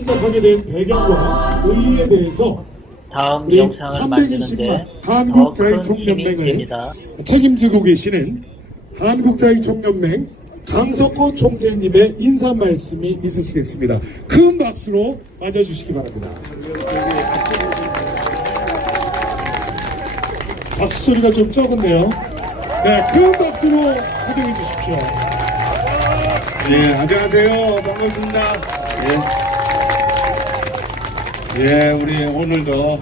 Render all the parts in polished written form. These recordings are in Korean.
시작하게 된 배경과 의의에 대해서 다음 우리 영상을 만드는데 320만 더 한국자의 큰 힘이 총연맹을 됩니다. 책임지고 계시는 한국자의 총연맹 강석호 총재님의 인사 말씀이 있으시겠습니다. 큰 박수로 맞아주시기 바랍니다. 박수 소리가 좀 적은데요. 네, 큰 박수로 호동해 주십시오. 예, 안녕하세요. 반갑습니다. 예, 우리 오늘도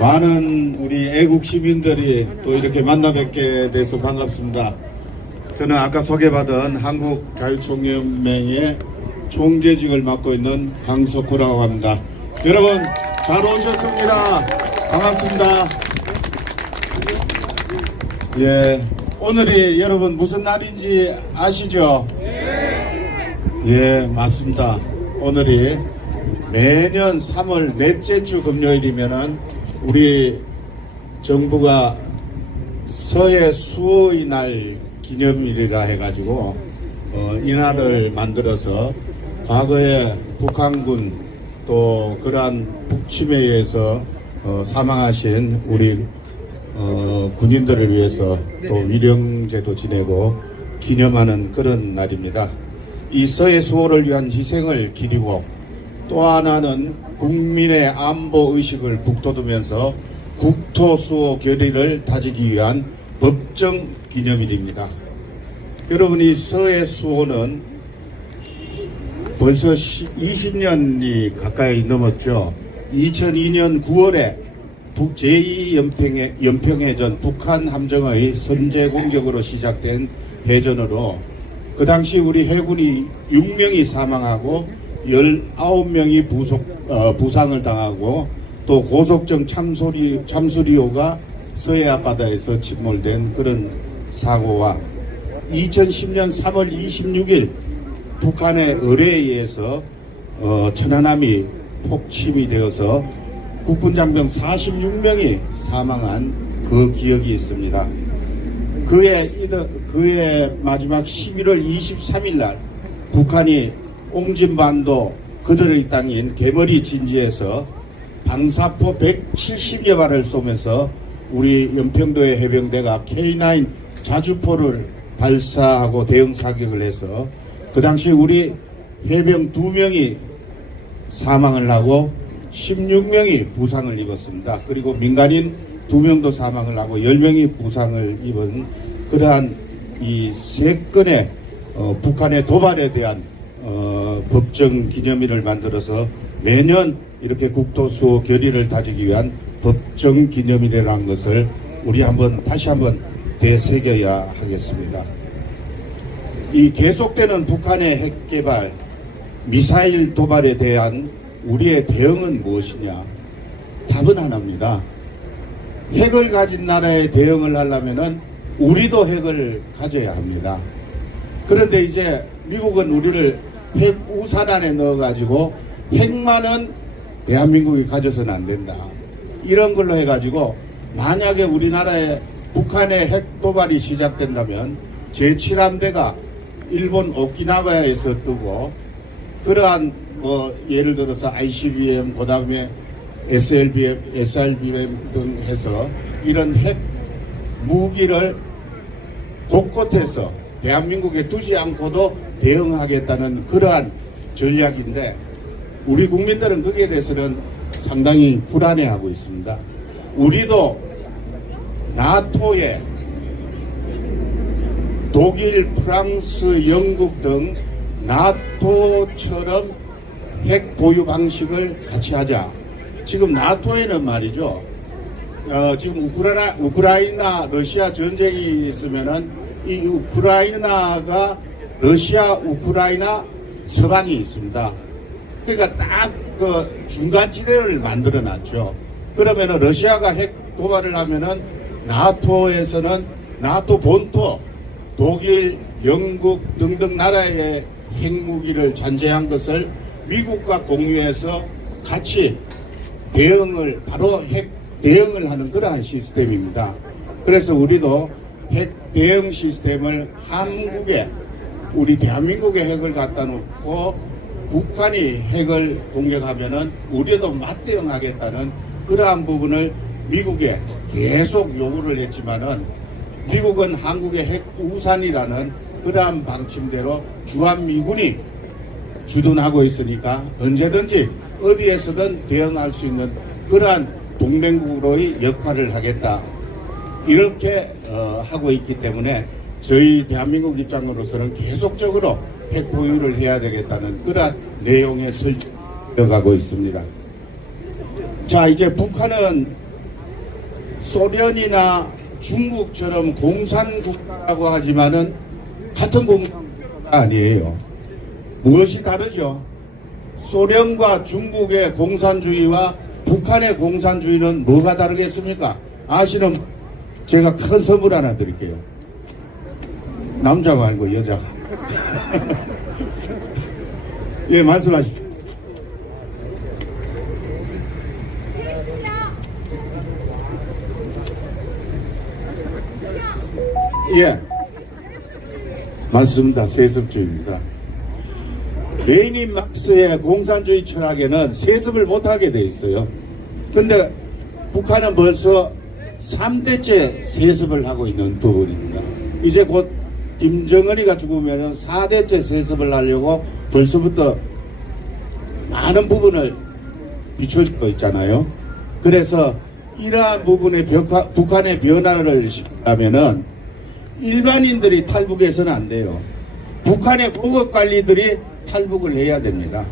많은 우리 애국 시민들이 또 이렇게 만나 뵙게 돼서 반갑습니다. 저는 아까 소개받은 한국자유총연맹의 총재직을 맡고 있는 강석호라고 합니다. 여러분 잘 오셨습니다. 반갑습니다. 예, 오늘이 여러분 무슨 날인지 아시죠? 예, 맞습니다. 오늘이 매년 3월 넷째 주 금요일이면은 우리 정부가 서해 수호의 날 기념일이라 해가지고 이날을 만들어서 과거에 북한군 또 그러한 북침에 의해서 사망하신 우리 군인들을 위해서 또 위령제도 지내고 기념하는 그런 날입니다. 이 서해 수호를 위한 희생을 기리고 또 하나는 국민의 안보 의식을 북돋우면서 국토 수호 결의를 다지기 위한 법정 기념일입니다. 여러분, 이 서해 수호는 벌써 20년이 가까이 넘었죠. 2002년 9월에 제2연평해전 북한 함정의 선제 공격으로 시작된 해전으로 그 당시 우리 해군이 6명이 사망하고 19명이 부상을 당하고 또 고속정 참수리호가 서해 앞바다에서 침몰된 그런 사고와 2010년 3월 26일 북한의 의뢰에 의해서 천안함이 폭침이 되어서 국군장병 46명이 사망한 그 기억이 있습니다. 그해 마지막 11월 23일 날 북한이 옹진반도 그들의 땅인 개머리 진지에서 방사포 170여 발을 쏘면서 우리 연평도의 해병대가 K9 자주포를 발사하고 대응 사격을 해서 그 당시 우리 해병 2명이 사망을 하고 16명이 부상을 입었습니다. 그리고 민간인 2명도 사망을 하고 10명이 부상을 입은 그러한 이 3건의 북한의 도발에 대한 법정 기념일을 만들어서 매년 이렇게 국토수호 결의를 다지기 위한 법정 기념일이라는 것을 우리 다시 한번 되새겨야 하겠습니다. 이 계속되는 북한의 핵개발, 미사일 도발에 대한 우리의 대응은 무엇이냐? 답은 하나입니다. 핵을 가진 나라에 대응을 하려면은 우리도 핵을 가져야 합니다. 그런데 이제 미국은 우리를 핵 우산 안에 넣어가지고 핵만은 대한민국이 가져서는 안 된다. 이런 걸로 해가지고 만약에 우리나라에 북한의 핵 도발이 시작된다면 제7함대가 일본 오키나와에서 뜨고 그러한 예를 들어서 ICBM 그 다음에 SLBM 등 해서 이런 핵 무기를 곳곳에서 대한민국에 두지 않고도 대응하겠다는 그러한 전략인데 우리 국민들은 거기에 대해서는 상당히 불안해하고 있습니다. 우리도 나토에 독일, 프랑스, 영국 등 나토처럼 핵 보유 방식을 같이 하자. 지금 나토에는 말이죠. 지금 우크라이나, 러시아 전쟁이 있으면은 이 우크라이나가 러시아, 우크라이나 서방이 있습니다. 그러니까 딱 그 중간지대를 만들어 놨죠. 그러면은 러시아가 핵 도발을 하면은 나토에서는 나토 본토, 독일, 영국 등등 나라의 핵무기를 잔재한 것을 미국과 공유해서 같이 바로 핵 대응을 하는 그러한 시스템입니다. 그래서 우리도 핵 대응 시스템을 한국에, 우리 대한민국의 핵을 갖다 놓고 북한이 핵을 공격하면은 우리도 맞대응하겠다는 그러한 부분을 미국에 계속 요구를 했지만은 미국은 한국의 핵 우산이라는 그러한 방침대로 주한미군이 주둔하고 있으니까 언제든지 어디에서든 대응할 수 있는 그러한 동맹국으로의 역할을 하겠다. 이렇게 하고 있기 때문에 저희 대한민국 입장으로서는 계속적으로 핵 보유를 해야 되겠다는 그러한 내용의 설정이 되어가고 있습니다. 자, 이제 북한은 소련이나 중국처럼 공산국가라고 하지만은 같은 공산국가가 아니에요. 무엇이 다르죠? 소련과 중국의 공산주의와 북한의 공산주의는 뭐가 다르겠습니까? 아시는 제가 큰 선물 하나 드릴게요. 남자 말고 여자. 예, 말씀하십시오. 예, 맞습니다. 세습주의입니다. 레닌 막스의 공산주의 철학에는 세습을 못하게 돼 있어요. 근데 북한은 벌써 3대째 세습을 하고 있는 부분입니다. 이제 곧 김정은이가 죽으면 4대째 세습을 하려고 벌써부터 많은 부분을 비춰주고 있잖아요. 그래서 이러한 부분의 북한의 변화를 시키려면은 일반인들이 탈북해서는 안 돼요. 북한의 고급 관리들이 탈북을 해야 됩니다.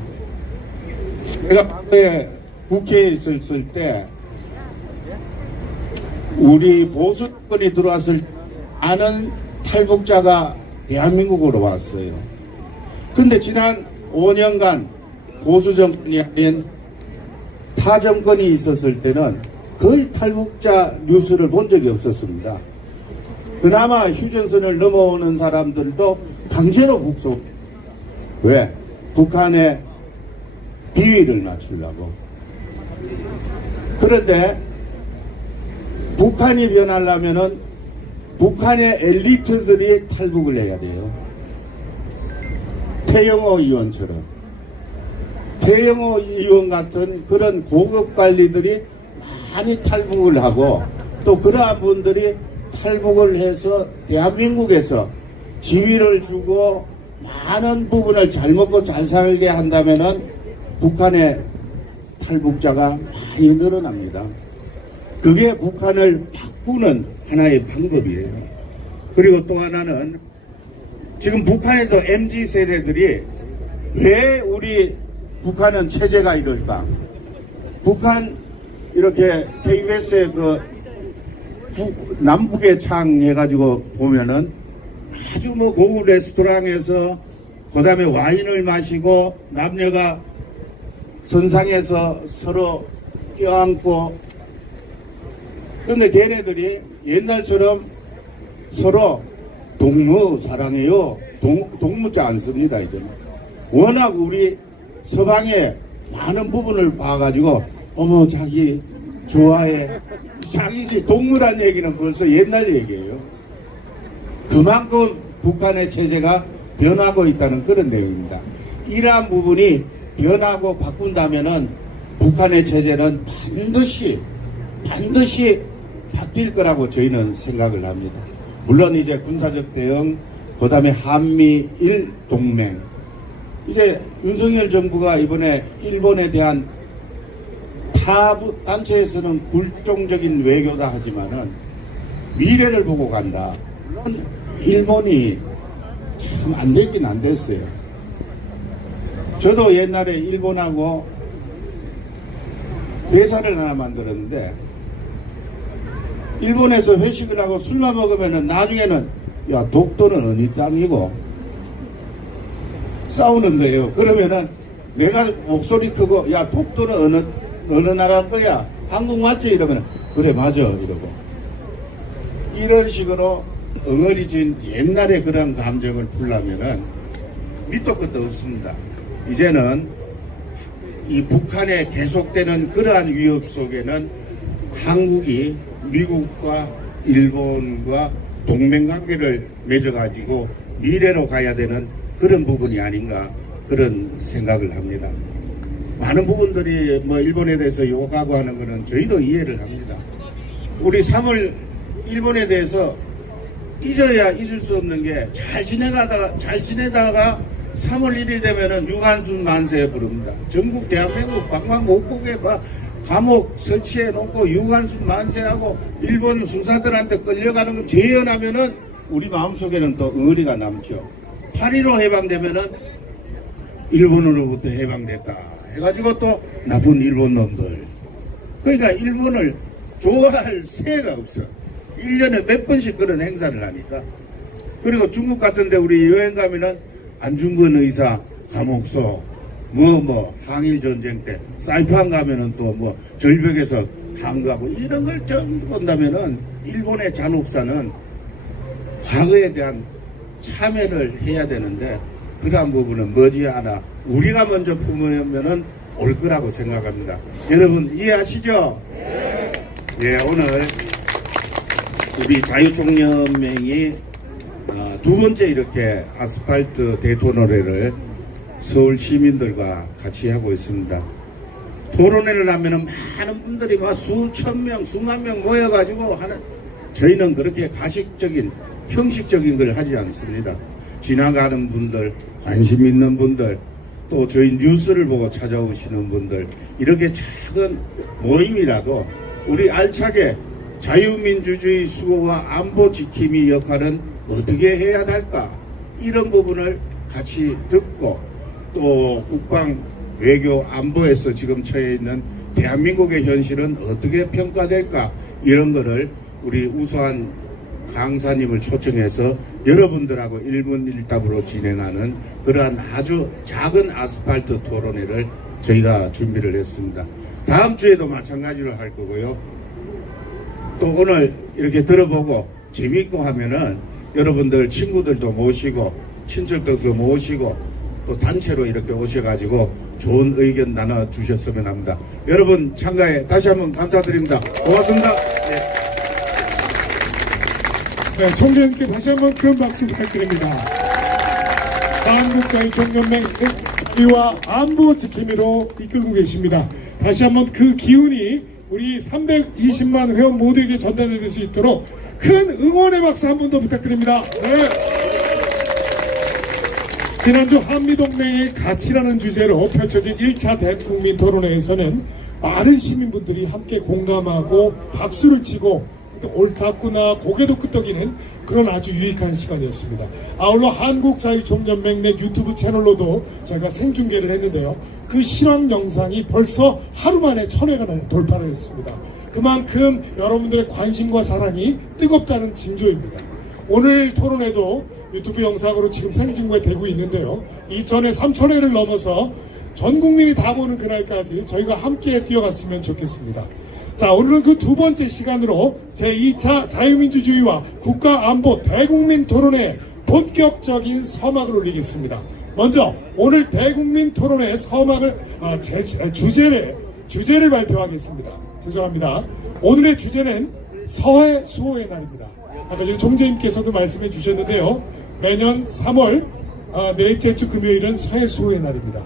제가 과거에 국회에 있었을 때 우리 보수정권이 들어왔을 때 많은 탈북자가 대한민국으로 왔어요. 근데 지난 5년간 보수정권이 아닌 타정권이 있었을 때는 거의 탈북자 뉴스를 본 적이 없었습니다. 그나마 휴전선을 넘어오는 사람들도 강제로 북송. 왜? 북한의 비위를 낮추려고. 그런데 북한이 변하려면은 북한의 엘리트들이 탈북을 해야 돼요. 태영호 의원처럼. 태영호 의원 같은 그런 고급 관리들이 많이 탈북을 하고 또 그러한 분들이 탈북을 해서 대한민국에서 지위를 주고 많은 부분을 잘 먹고 잘 살게 한다면은 북한의 탈북자가 많이 늘어납니다. 그게 북한을 바꾸는 하나의 방법이에요. 그리고 또 하나는 지금 북한에도 MZ 세대들이 왜 우리 북한은 체제가 이럴까? 북한 이렇게 KBS의 그 남북의 창 해가지고 보면은 아주 뭐 고급 레스토랑에서 그 다음에 와인을 마시고 남녀가 선상에서 서로 껴안고 근데 걔네들이 옛날처럼 서로 동무 사랑해요. 동무자 안 씁니다, 이제는. 워낙 우리 서방의 많은 부분을 봐가지고 어머 자기 좋아해. 자기지 동무란 얘기는 벌써 옛날 얘기예요. 그만큼 북한의 체제가 변하고 있다는 그런 내용입니다. 이러한 부분이 변하고 바꾼다면은 북한의 체제는 반드시 바뀔 거라고 저희는 생각을 합니다. 물론 이제 군사적 대응, 그 다음에 한미일 동맹. 이제 윤석열 정부가 이번에 일본에 대한 타 단체에서는 굴종적인 외교다 하지만은 미래를 보고 간다. 물론 일본이 참 안 됐긴 안 됐어요. 저도 옛날에 일본하고 회사를 하나 만들었는데 일본에서 회식을 하고 술만 먹으면은 나중에는 야 독도는 어디 땅이고 싸우는 거예요. 그러면은 내가 목소리 크고 야 독도는 어느 나라 거야? 한국 맞지? 이러면 그래 맞아 이러고 이런 식으로 엉어리진 옛날에 그런 감정을 풀려면은 밑도 끝도 없습니다. 이제는 이 북한에 계속되는 그러한 위협 속에는 한국이 미국과 일본과 동맹관계를 맺어가지고 미래로 가야 되는 그런 부분이 아닌가 그런 생각을 합니다. 많은 부분들이 뭐 일본에 대해서 욕하고 하는 것은 저희도 이해를 합니다. 우리 3월 일본에 대해서 잊어야 잊을 수 없는 게 잘 지내다가 3월 1일 되면은 유관순 만세 부릅니다. 전국 대한민국 방방곡곡에 막 감옥 설치해 놓고 유관순 만세하고 일본 수사들한테 끌려가는 거 재현하면은 우리 마음속에는 또 응어리가 남죠. 8.15 해방되면은 일본으로부터 해방됐다 해가지고 또 나쁜 일본 놈들. 그러니까 일본을 좋아할 새가 없어. 1년에 몇 번씩 그런 행사를 하니까. 그리고 중국 같은데 우리 여행 가면은 안중근 의사 감옥소 항일 전쟁 때 사이판 가면은 또 뭐 절벽에서 항거하고 이런 걸 전부 본다면은 일본의 잔혹사는 과거에 대한 참여를 해야 되는데 그러한 부분은 머지않아 우리가 먼저 품으면은 올 거라고 생각합니다. 여러분 이해하시죠? 예, 오늘 우리 자유총연맹이 두 번째 이렇게 아스팔트 대토론회를 서울 시민들과 같이 하고 있습니다. 토론회를 하면은 많은 분들이 막 수천 명, 수만 명 모여가지고 하는, 저희는 그렇게 가식적인, 형식적인 걸 하지 않습니다. 지나가는 분들, 관심 있는 분들, 또 저희 뉴스를 보고 찾아오시는 분들, 이렇게 작은 모임이라도 우리 알차게 자유민주주의 수호와 안보 지킴이 역할은 어떻게 해야 할까? 이런 부분을 같이 듣고 또 국방, 외교, 안보에서 지금 처해 있는 대한민국의 현실은 어떻게 평가될까? 이런 거를 우리 우수한 강사님을 초청해서 여러분들하고 일문일답으로 진행하는 그러한 아주 작은 아스팔트 토론회를 저희가 준비를 했습니다. 다음 주에도 마찬가지로 할 거고요. 또 오늘 이렇게 들어보고 재미있고 하면은 여러분들 친구들도 모시고 친척들도 모시고 또 단체로 이렇게 오셔가지고 좋은 의견 나눠주셨으면 합니다. 여러분 참가에 다시 한번 감사드립니다. 고맙습니다. 네, 총재님께 다시 한번 큰 박수 부탁드립니다. 한국자유총연맹 자유와 안보 지킴이로 이끌고 계십니다. 다시 한번 그 기운이 우리 320만 회원 모두에게 전달될 수 있도록 큰 응원의 박수 한 번 더 부탁드립니다. 네. 지난주 한미동맹의 가치라는 주제로 펼쳐진 1차 대국민 토론회에서는 많은 시민분들이 함께 공감하고 박수를 치고 또 옳다구나 고개도 끄덕이는 그런 아주 유익한 시간이었습니다. 아울러 한국자유총연맹 내 유튜브 채널로도 저희가 생중계를 했는데요. 그 실황 영상이 벌써 하루 만에 1000회가 돌파를 했습니다. 그만큼 여러분들의 관심과 사랑이 뜨겁다는 징조입니다. 오늘 토론회도 유튜브 영상으로 지금 생중계되고 있는데요. 2000회, 3000회를 넘어서 전 국민이 다 보는 그날까지 저희가 함께 뛰어갔으면 좋겠습니다. 자, 오늘은 그 두 번째 시간으로 제2차 자유민주주의와 국가안보 대국민 토론회 본격적인 서막을 올리겠습니다. 먼저 오늘 대국민 토론회 서막을 주제를 발표하겠습니다. 죄송합니다. 오늘의 주제는 서해 수호의 날입니다. 아까 지금 총재님께서도 말씀해 주셨는데요. 매년 3월 넷째 주 금요일은 서해 수호의 날입니다.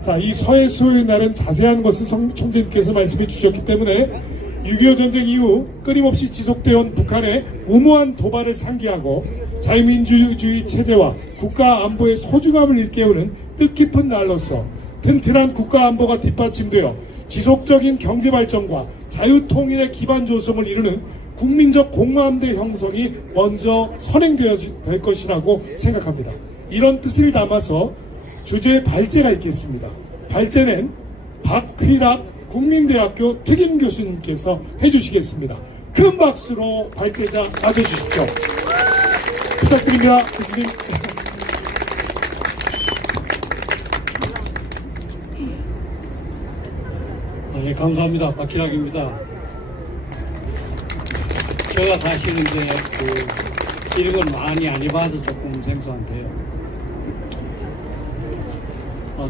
자, 이 서해 수호의 날은 자세한 것을 총재님께서 말씀해 주셨기 때문에 6.25 전쟁 이후 끊임없이 지속되어온 북한의 무모한 도발을 상기하고 자유민주주의 체제와 국가안보의 소중함을 일깨우는 뜻깊은 날로서 튼튼한 국가안보가 뒷받침되어 지속적인 경제발전과 자유통일의 기반 조성을 이루는 국민적 공감대 형성이 먼저 선행되어야 될 것이라고 생각합니다. 이런 뜻을 담아서 주제 발제가 있겠습니다. 발제는 박휘락 국민대학교 특임 교수님께서 해주시겠습니다. 큰 박수로 발제자 맞아주십시오. 부탁드립니다. 교수님. 네, 감사합니다. 박희락입니다. 제가 사실은 이제 이런 건 많이 안 해봐서 조금 생소한데요.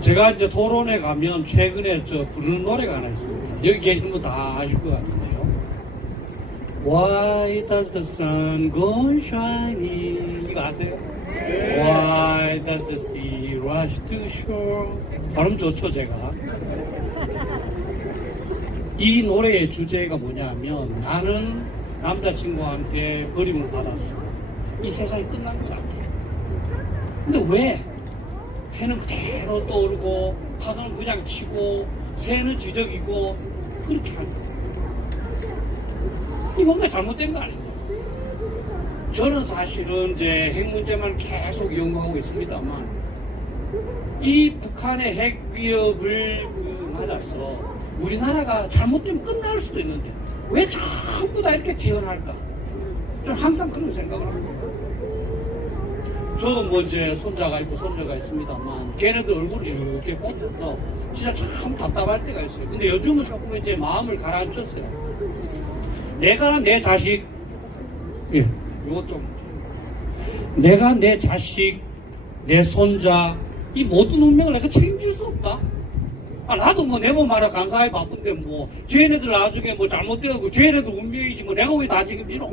제가 이제 토론에 가면 최근에 부르는 노래가 하나 있습니다. 여기 계신 분 다 아실 것 같은데요. Why does the sun go shining? 이거 아세요? Why does the sea 들어와시오. 발음 좋죠, 제가. 이 노래의 주제가 뭐냐면 나는 남자친구한테 버림을 받았어. 이 세상이 끝난 것 같아. 근데 왜? 해는 그대로 떠오르고 파도는 그냥 치고 새는 지적이고 그렇게 하는 거야. 이 뭔가 잘못된 거 아니에요? 저는 사실은 이제 핵 문제만 계속 연구하고 있습니다만 이 북한의 핵 위협을 맞아서 우리나라가 잘못되면 끝날 수도 있는데 왜 전부 다 이렇게 태어날까? 저는 항상 그런 생각을 합니다. 저도 뭐 이제 손자가 있고 손녀가 있습니다만 걔네들 얼굴을 이렇게 보면서 진짜 참 답답할 때가 있어요. 근데 요즘은 조금 이제 마음을 가라앉혔어요. 내가 내 자식, 예, 요것 좀. 내가 내 자식, 내 손자, 이 모든 운명을 내가 책임질 수 없다. 아, 나도 뭐 내 몸 하나 간사히 바쁜데 뭐, 쟤네들 나중에 뭐 잘못되고, 쟤네들 운명이지 뭐, 내가 왜 다 책임지노?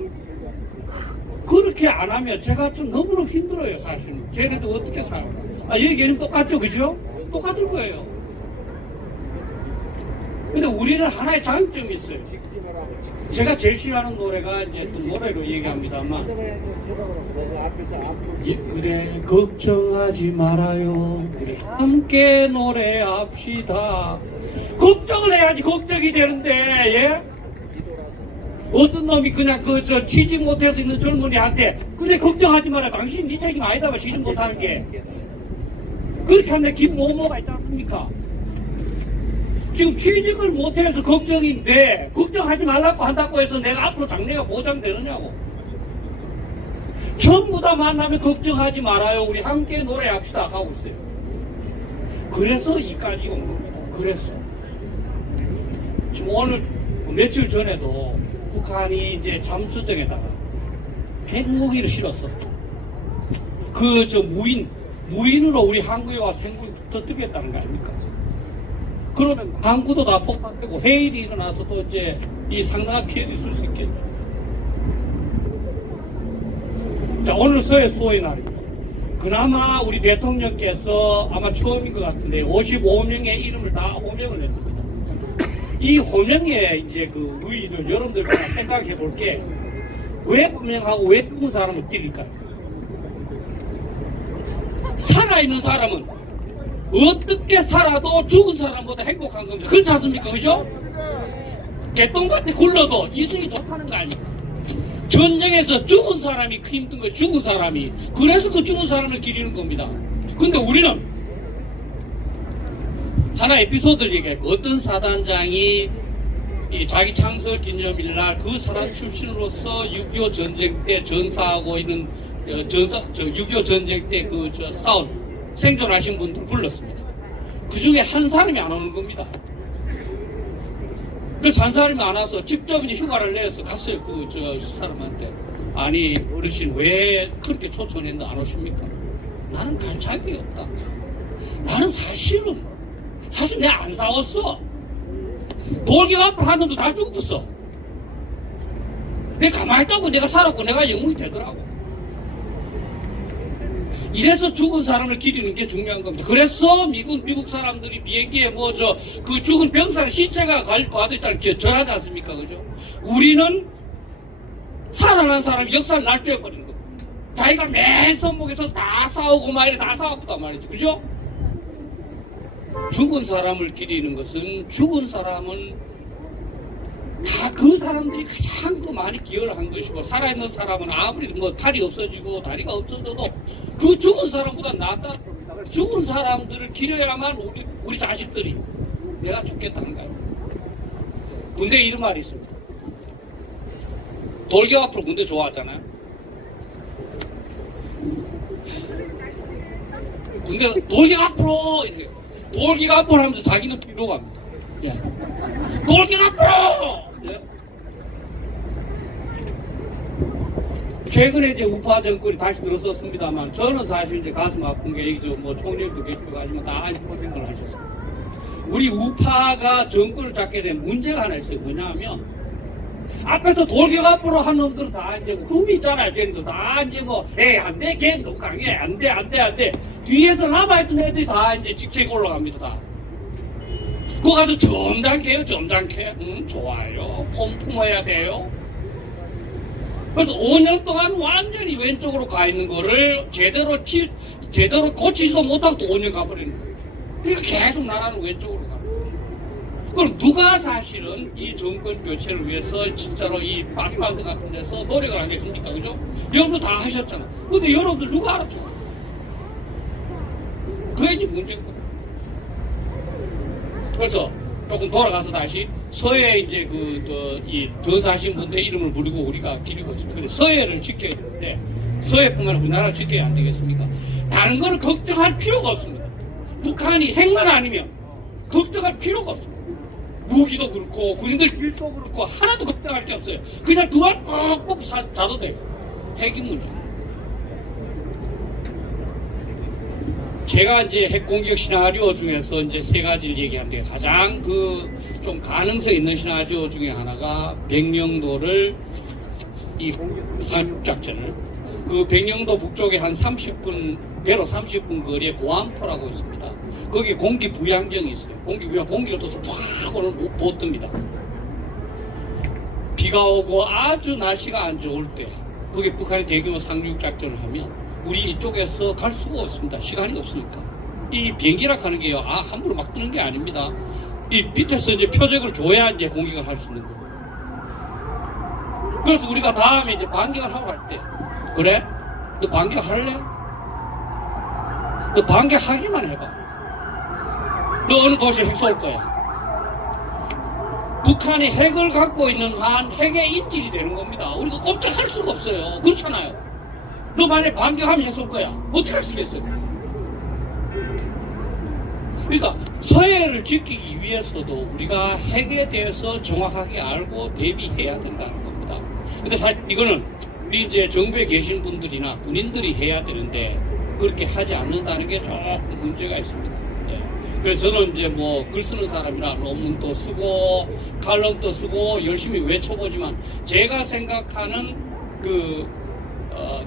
그렇게 안 하면 제가 좀 너무너무 힘들어요, 사실은. 쟤네들 어떻게 살아? 아, 얘기는 똑같죠, 그죠? 똑같을 거예요. 근데 우리는 하나의 장점이 있어요. 제가 제일 싫어하는 노래가 이제 또 노래로 얘기합니다만 그래 걱정하지 말아요 우리 함께 노래합시다. 걱정을 해야지 걱정이 되는데 예? 어떤 놈이 그냥 저 취직 못해서 있는 젊은이한테 그래 걱정하지 마라 당신 네 책임 아니다 봐 취직 못하는 게 그렇게 하는데 김모모가 있지 않습니까? 지금 취직을 못해서 걱정인데 걱정하지 말라고 한다고 해서 내가 앞으로 장래가 보장되느냐고. 전부 다 만나면 걱정하지 말아요 우리 함께 노래합시다 하고 있어요. 그래서 이까지 온 겁니다. 그래서 지금 오늘 며칠 전에도 북한이 이제 잠수정에다가 핵무기를 실었어. 그 저 무인으로 우리 한국에 와서 핵무기 터뜨리겠다는 거 아닙니까? 그러면 항구도 다 폭파되고 해일이 일어나서 또 이제 이 상당한 피해를 있을 수 있겠죠. 자, 오늘 서해 수호의 날입니다. 그나마 우리 대통령께서 아마 처음인 것 같은데 55명의 이름을 다 호명을 했습니다. 이 호명에 이제 그 의의를 여러분들과 생각해 볼게 왜 호명하고 왜 죽은 사람을 때릴까요? 살아있는 사람은 어떻게 살아도 죽은 사람보다 행복한 겁니다. 그렇지 않습니까? 그죠? 개똥밭에 굴러도 이승이 좋다는 거 아니에요. 전쟁에서 죽은 사람이 힘든 거 죽은 사람이 그래서 그 죽은 사람을 기리는 겁니다. 근데 우리는 하나 에피소드를 얘기했고 어떤 사단장이 이 자기 창설 기념일날 그 사단 출신으로서 6.25 전쟁 때 전사하고 있는 6.25 전쟁 때 싸운 생존하신 분들 불렀습니다. 그 중에 한 사람이 안 오는 겁니다. 그래서 한 사람이 안 와서 직접 이제 휴가를 내서 갔어요. 그 사람한테. 아니, 어르신 왜 그렇게 초청했는데 안 오십니까? 나는 갈 자격이 없다. 나는 사실 내가 안 싸웠어. 돌격 앞으로 한 놈도 다 죽었어. 내가 가만히 있다고 내가 살았고 내가 영웅이 되더라고. 이래서 죽은 사람을 기리는 게 중요한 겁니다. 그래서 미국 사람들이 비행기에 그 죽은 병상 시체가 가득 전하지 않습니까? 그죠? 우리는 살아난 사람이 역사를 날조해버리는 겁니다. 자기가 맨 손목에서 다 싸우고 다 싸웠단 말이죠. 그죠? 죽은 사람을 기리는 것은 죽은 사람은 다 그 사람들이 가장 많이 기여를 한 것이고 살아있는 사람은 아무리 팔이 없어지고 다리가 없어져도 그 죽은 사람보다 낫다. 죽은 사람들을 기려야만 우리 자식들이 내가 죽겠다는 거예요. 군대에 이런 말이 있습니다. 돌격 앞으로 군대 좋아하잖아요. 군대 돌격 앞으로 돌격 앞으로 하면서 자기는 뒤로 갑니다. 예. 돌격 앞으로! 예. 최근에 이제 우파 정권이 다시 들어섰습니다만 저는 사실 이제 가슴 아픈 게 총리도 계시고 하지만 다 생각을 하셨어요. 우리 우파가 정권을 잡게 된 문제가 하나 있어요. 뭐냐면 앞에서 돌격 앞으로 한 놈들은 다 이제 뭐 흠이 있잖아요. 쟤네도 다 이제 뭐, 에이, 안 돼. 걔는 너무 강해. 안 돼, 안 돼, 안 돼. 뒤에서 남아있던 애들이 다 이제 직책이 올라갑니다. 다. 그거 가서 점잖게요, 점잖게. 좋아요. 폼 품어야 돼요. 그래서 5년 동안 완전히 왼쪽으로 가 있는 거를 제대로 고치지도 못하고 또 5년 가버리는 거예요. 그러니까 계속 나라는 왼쪽으로 가는 거예요. 그럼 누가 사실은 이 정권 교체를 위해서 진짜로 이 마스마드 같은 데서 노력을 하겠습니까? 그죠? 여러분들 다 하셨잖아. 근데 여러분들 누가 알았죠? 그게 이제 문제인 거예요. 그래서 조금 돌아가서 다시 서해 이제 이 전사하신 분들 이름을 부르고 우리가 기리고 있습니다. 근데 서해를 지켜야 되는데 서해뿐만 아니라 우리나라를 지켜야 안 되겠습니까? 다른 거를 걱정할 필요가 없습니다. 북한이 핵만 아니면 걱정할 필요가 없습니다. 무기도 그렇고 군인들 길도 그렇고 하나도 걱정할 게 없어요. 그냥 두발 뻑뻑 자도 돼요. 핵이 문제. 제가 이제 핵 공격 시나리오 중에서 이제 세 가지를 얘기하는데 가장 좀 가능성 있는 시나리오 중에 하나가 백령도를 이 공격 작전을 백령도 북쪽에 한 30분 배로 30분 거리에 고안포라고 있습니다. 거기 공기 부양정이 있어요. 공기가 떠서 팍 오늘 못 뜹니다. 비가 오고 아주 날씨가 안 좋을 때 거기 북한이 대규모 상륙 작전을 하면 우리 이쪽에서 갈 수가 없습니다. 시간이 없으니까. 이 비행기라 하는 게요. 함부로 막 뜨는 게 아닙니다. 이 밑에서 이제 표적을 줘야 이제 공격을 할 수 있는 거예요. 그래서 우리가 다음에 이제 반격을 하고 할 때, 그래? 너 반격 할래? 너 반격하기만 해봐. 너 어느 도시에 핵 쏠 거야? 북한이 핵을 갖고 있는 한 핵의 인질이 되는 겁니다. 우리가 꼼짝할 수가 없어요. 그렇잖아요. 너 만약에 반격하면 핵 쏠 거야. 어떻게 할 수 있겠어요? 그러니까 서해를 지키기 위해서도 우리가 핵에 대해서 정확하게 알고 대비해야 된다는 겁니다. 근데 사실 이거는 우리 이제 정부에 계신 분들이나 군인들이 해야 되는데 그렇게 하지 않는다는 게 조금 문제가 있습니다. 네. 그래서 저는 이제 뭐 글 쓰는 사람이라 논문도 쓰고 칼럼도 쓰고 열심히 외쳐보지만 제가 생각하는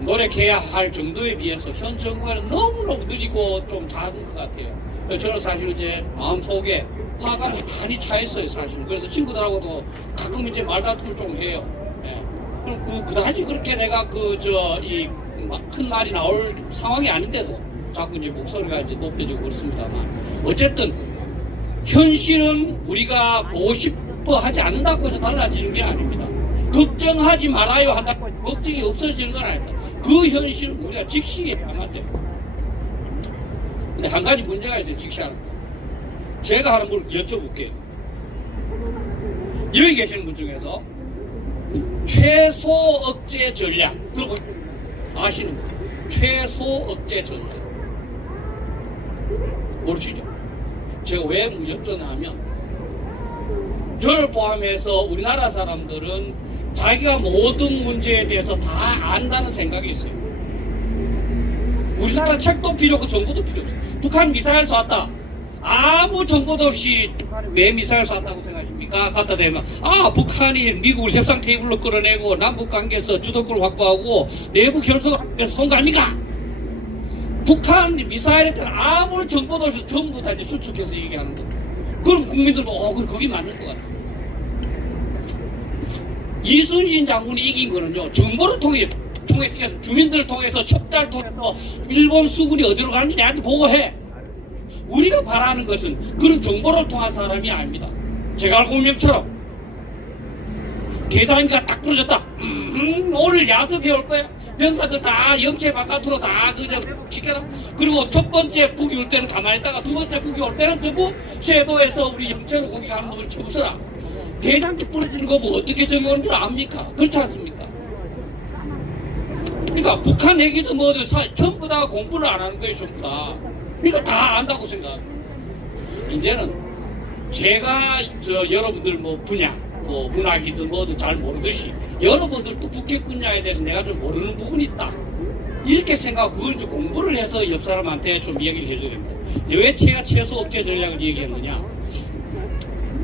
노력해야 할 정도에 비해서 현 정부가 너무너무 느리고 좀 작은 것 같아요. 저는 사실 이제 마음속에 화가 많이 차 있어요, 사실. 그래서 친구들하고도 가끔 이제 말다툼을 좀 해요. 예. 그럼 그다지 그렇게 내가 큰 말이 나올 상황이 아닌데도 자꾸 이제 목소리가 이제 높여지고 그렇습니다만. 어쨌든, 현실은 우리가 보고 싶어 하지 않는다고 해서 달라지는 게 아닙니다. 걱정하지 말아요 한다고 해서 걱정이 없어지는 건 아닙니다. 그 현실은 우리가 직시해야만 됩니다. 근데 한 가지 문제가 있어요, 직시하는 거. 제가 하는 걸 여쭤볼게요. 여기 계시는 분 중에서 최소 억제 전략 들어보세요. 아시는 분. 최소 억제 전략. 모르시죠? 제가 왜 여쭤냐 하면 저를 포함해서 우리나라 사람들은 자기가 모든 문제에 대해서 다 안다는 생각이 있어요. 우리나라 책도 필요 없고 정보도 필요 없어요. 북한 미사일 쐈다. 아무 정보도 없이 왜 미사일 쐈다고 생각하십니까? 갖다 대면 북한이 미국을 협상 테이블로 끌어내고 남북관계에서 주도권을 확보하고 내부 결속에서 쏜 거 아닙니까? 북한 미사일에 대한 아무 정보도 없이 전부 다 이제 수축해서 얘기하는 거예요. 그럼 국민들은 그럼 그게 맞는 것 같아요. 이순신 장군이 이긴 거는요, 정보를 통해서 주민들을 통해서 첩자를 통해서 일본 수군이 어디로 가는지 내한테 보고해. 우리가 바라는 것은 그런 정보를 통한 사람이 아닙니다. 제가 알고 있는 것처럼 계산기가 딱 부러졌다. 오늘 야수 배울 거야. 병사들 다 영체 바깥으로 다 그저 시켜라. 그리고 첫 번째 북이 올 때는 가만히 있다가 두 번째 북이 올 때는 전부 쇄도에서 우리 영체로 공격하는 놈을 쳐부숴라. 계산기 부러지는 거 뭐 어떻게 적용하는 줄 압니까? 그렇지 않습니까? 그러니까 북한 얘기도 전부 다 공부를 안 하는 거예요, 전부 다. 그러니까 다 안다고 생각합니다. 이제는 제가 여러분들 분야, 문학이든 뭐든 잘 모르듯이 여러분들도 북핵 분야에 대해서 내가 좀 모르는 부분이 있다. 이렇게 생각하고 그걸 좀 공부를 해서 옆 사람한테 좀 얘기를 해줘야 됩니다. 왜 제가 최소 억제 전략을 얘기했느냐?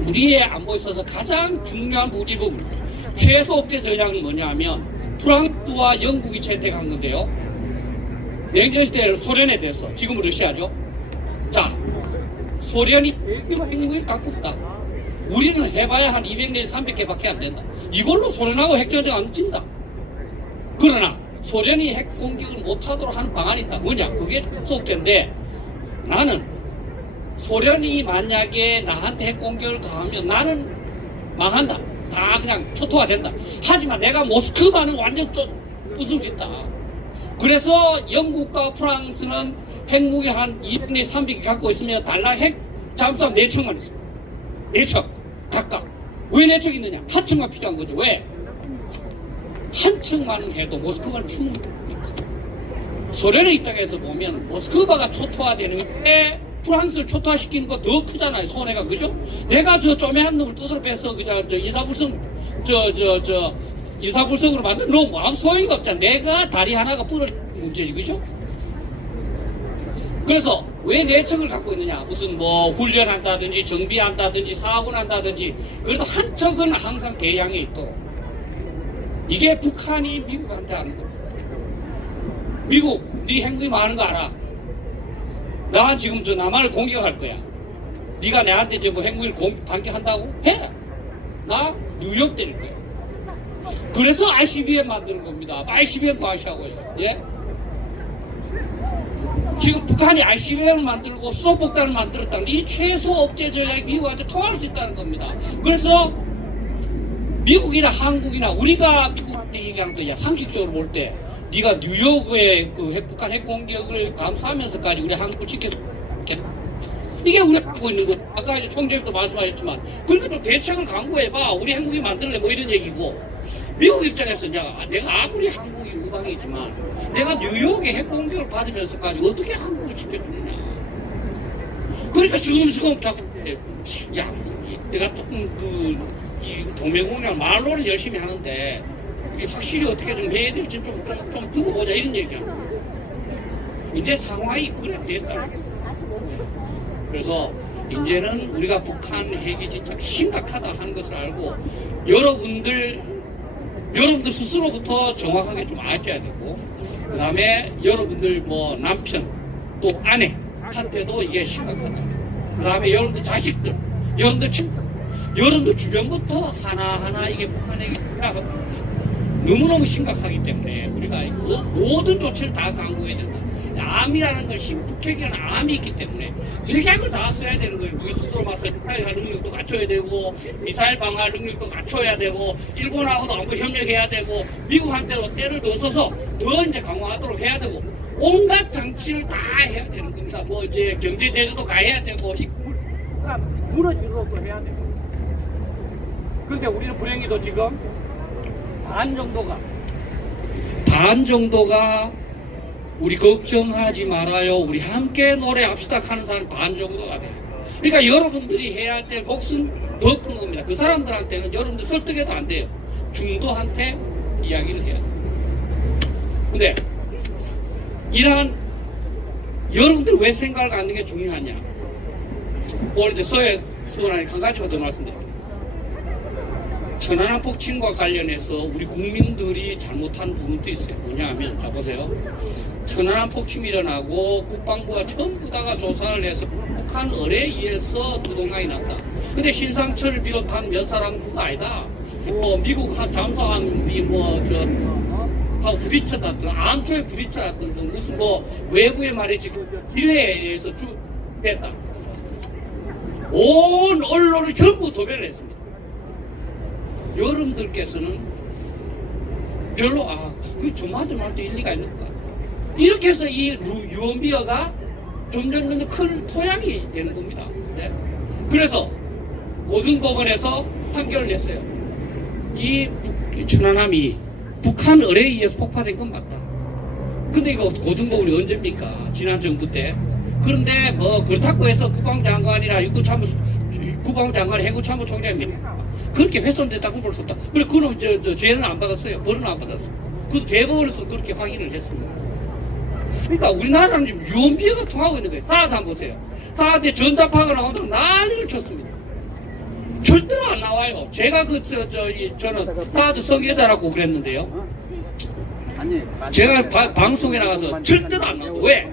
우리의 안보에 있어서 가장 중요한 우리 부분. 최소 억제 전략은 뭐냐면 프랑스와 영국이 채택한 건데요. 냉전시대 소련에 대해서, 지금은 러시아죠. 자, 소련이 핵무기를 갖고 있다. 우리는 해봐야 한 200 내지 300개밖에 안 된다. 이걸로 소련하고 핵전쟁 안 진다. 그러나 소련이 핵 공격을 못하도록 하는 방안이 있다. 뭐냐? 그게 속죄인데, 나는 소련이 만약에 나한테 핵 공격을 가하면 나는 망한다. 다 그냥 초토화된다. 하지만 내가 모스크바는 완전 부술 수 있다. 그래서 영국과 프랑스는 핵무기 한 200 내지 300개 갖고 있으면 달랑 핵 잠수함 4척만 있습니다. 4척 각각. 왜 4척 있느냐? 한 척만 필요한 거죠. 왜? 한 척만 해도 모스크바는 충분합니다. 소련의 입장에서 보면 모스크바가 초토화되는 게 프랑스를 초토화시키는 거 더 크잖아요. 손해가. 그죠? 내가 저 쪼매한 놈을 두드러 빼서 그저 이사불성으로 만든 놈 아무 소용이 없잖아. 내가 다리 하나가 부러진 문제지. 그죠? 그래서 왜 4척을 갖고 있느냐? 무슨 뭐 훈련한다든지 정비한다든지 사업을 한다든지, 그래도 한 척은 항상 대량에 있도록. 이게 북한이 미국한테 하는 거죠. 미국, 네 핵무기 많은 거 알아? 나 지금 저 남한을 공격할 거야. 네가 내한테 이제 뭐 핵무기를 반격한다고? 해! 나 뉴욕 때릴 거야. 그래서 ICBM 만드는 겁니다. ICBM도 아시하고요. 예? 지금 북한이 ICBM을 만들고 수소폭탄을 만들었다는 이 최소 억제 전략이 미국한테 통할 수 있다는 겁니다. 그래서 미국이나 한국이나 우리가 미국한테 얘기하는 거야. 상식적으로 볼 때 네가 뉴욕의 그 북한 핵 공격을 감수하면서까지 우리 한국을 지켰겠다. 이게 우리가 하고 있는 거. 아까 이제 총재님도 말씀하셨지만, 그러니까 좀 대책을 강구해봐. 우리 핵무기 만들래 뭐 이런 얘기고. 미국 입장에서 내가 아무리 한국이 우방이지만 내가 뉴욕의 핵 공격을 받으면서까지 어떻게 한국을 지켜주느냐. 그러니까 지금 자꾸 야, 내가 조금 이 동맹공약 말로는 열심히 하는데 이게 확실히 어떻게 좀 해야 될지 좀 두고 보자 이런 얘기합니다. 이제 상황이 그래 됐다. 그래서 이제는 우리가 북한 핵이 진짜 심각하다 하는 것을 알고 여러분들 스스로부터 정확하게 좀 아셔야 되고, 그 다음에 여러분들 뭐 남편 또 아내한테도 이게 심각하다. 그 다음에 여러분들 자식들, 여러분들 친구, 여러분들 주변부터 하나하나 이게 북한 핵이 너무너무 심각하기 때문에 우리가 모든 조치를 다 강구해야 된다. 암이라는 걸 심폭핵이라는 암이 있기 때문에 핵을 다 써야 되는 거예요. 우리 스스로 봐서 미사일 능력도 갖춰야 되고, 미사일 방어할 능력도 갖춰야 되고, 일본하고도 안보 협력해야 되고, 미국한테도 때를 더 써서 더 이제 강화하도록 해야 되고, 온갖 장치를 다 해야 되는 겁니다. 뭐 이제 경제 제재도 가해야 되고, 무너지도록 해야 되고. 그런데 우리는 불행히도 지금 반 정도가 우리 걱정하지 말아요, 우리 함께 노래합시다 하는 사람 반 정도가 돼요. 그러니까 여러분들이 해야 될 몫은 더 큰 겁니다. 그 사람들한테는 여러분들 설득해도 안 돼요. 중도한테 이야기를 해야 돼요. 근데 이러한 여러분들 왜 생각을 갖는 게 중요하냐. 오늘 이제 서해 수원하니 한 가지만 더 말씀드립니다. 천안함 폭침과 관련해서 우리 국민들이 잘못한 부분도 있어요. 뭐냐 하면, 자 보세요. 천안함 폭침이 일어나고 국방부가 전부 다가 조사를 해서 북한 어뢰에 의해서 두동강이 났다. 근데 신상철을 비롯한 몇 사람은 그거 아니다. 뭐 미국 한 잠수함이 하고 부딪혔다. 암초에 부딪혔다. 무슨 뭐 외부에 말이지 기회에 의해서 됐다. 온 언론을 전부 도배를 했습니다. 여러분들께서는 별로 그게 저한테 말 때 일리가 있는 것 같아요. 이렇게 해서 이 유언비어가 점점 큰 토양이 되는 겁니다. 네. 그래서 고등법원에서 판결을 냈어요. 이 천안함이 북한 어뢰에 의해서 폭파된 건 맞다. 근데 이거 고등법원이 언제입니까? 지난 정부 때. 그런데 뭐 그렇다고 해서 국방장관이나 국방장관 해군참모총장입니다. 그렇게 훼손됐다고 볼 수 없다. 그래, 그럼 죄는 안 받았어요. 벌은 안 받았어요. 그 대법원에서 그렇게 확인을 했습니다. 그러니까 우리나라는 지금 유언비어가 통하고 있는 거예요. 사드 한번 보세요. 사드에 전자파가 나온다고 난리를 쳤습니다. 절대로 안 나와요. 제가 저는 사드 성애자라고 그랬는데요. 제가 방송에 나가서 절대로 안 나와요. 왜?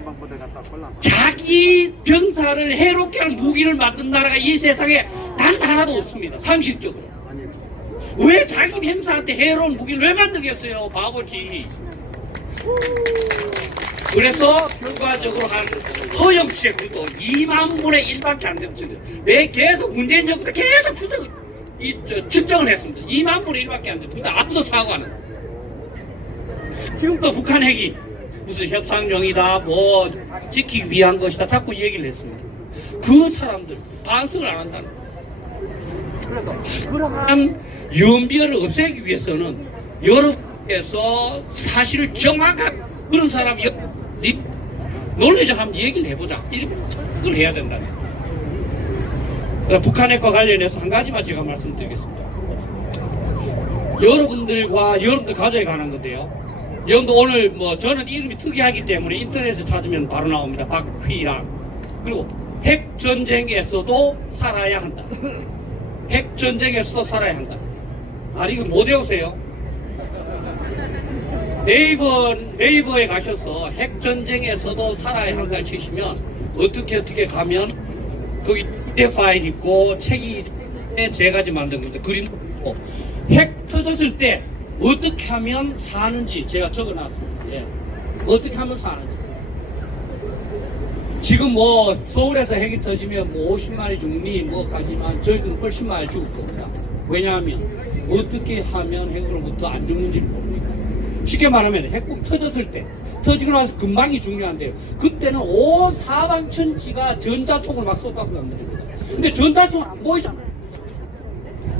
자기 병사를 해롭게 하는 무기를 만든 나라가 이 세상에 단 하나도 없습니다. 상식적으로. 왜 자기 병사한테 해로운 무기를 왜 만들겠어요? 바보지. 그래서 결과적으로 한 허영시에 그래도 2만 분의 1밖에 안 됩니다. 왜 계속 문재인 정부가 계속 측정을 했습니다. 2만 분의 1밖에 안 됩니다. 아무도 사고 안 해요. 지금 또 북한 핵이 무슨 협상용이다, 뭐 지키기 위한 것이다, 자꾸 얘기를 했습니다. 그 사람들 반성을 안 한다는 거예요. 그래서 그러한 연비를 없애기 위해서는 여러분께서 사실을 정확하게 그런 사람이 논리적 한번 얘기를 해보자. 이걸 해야 된다. 북한 핵과 관련해서 한 가지만 제가 말씀드리겠습니다. 여러분들 가정에 관한 건데요. 여러분들 오늘 뭐 저는 이름이 특이하기 때문에 인터넷에 찾으면 바로 나옵니다. 박휘랑. 그리고 핵전쟁에서도 살아야 한다. 핵전쟁에서도 살아야 한다. 아니 이거 못 외우세요? 네이버에 가셔서 핵전쟁에서도 살아야 한다 치시면 어떻게 가면 거기 파일 있고 책이 세 가지 만든 건데 그림 있고 핵 터졌을 때 어떻게 하면 사는지 제가 적어놨습니다. 예. 어떻게 하면 사는지. 지금 뭐 서울에서 핵이 터지면 뭐 50만이 죽니 뭐 하지만 저희들은 훨씬 많이 죽을 겁니다. 왜냐하면 어떻게 하면 핵으로부터 안 죽는지 모릅니까? 쉽게 말하면 핵국 터졌을 때 터지고 나서 금방이 중요한데요. 그때는 온 사방천지가 전자총을 막 쏟아고 만듭니다. 근데 전자총 안 보이죠?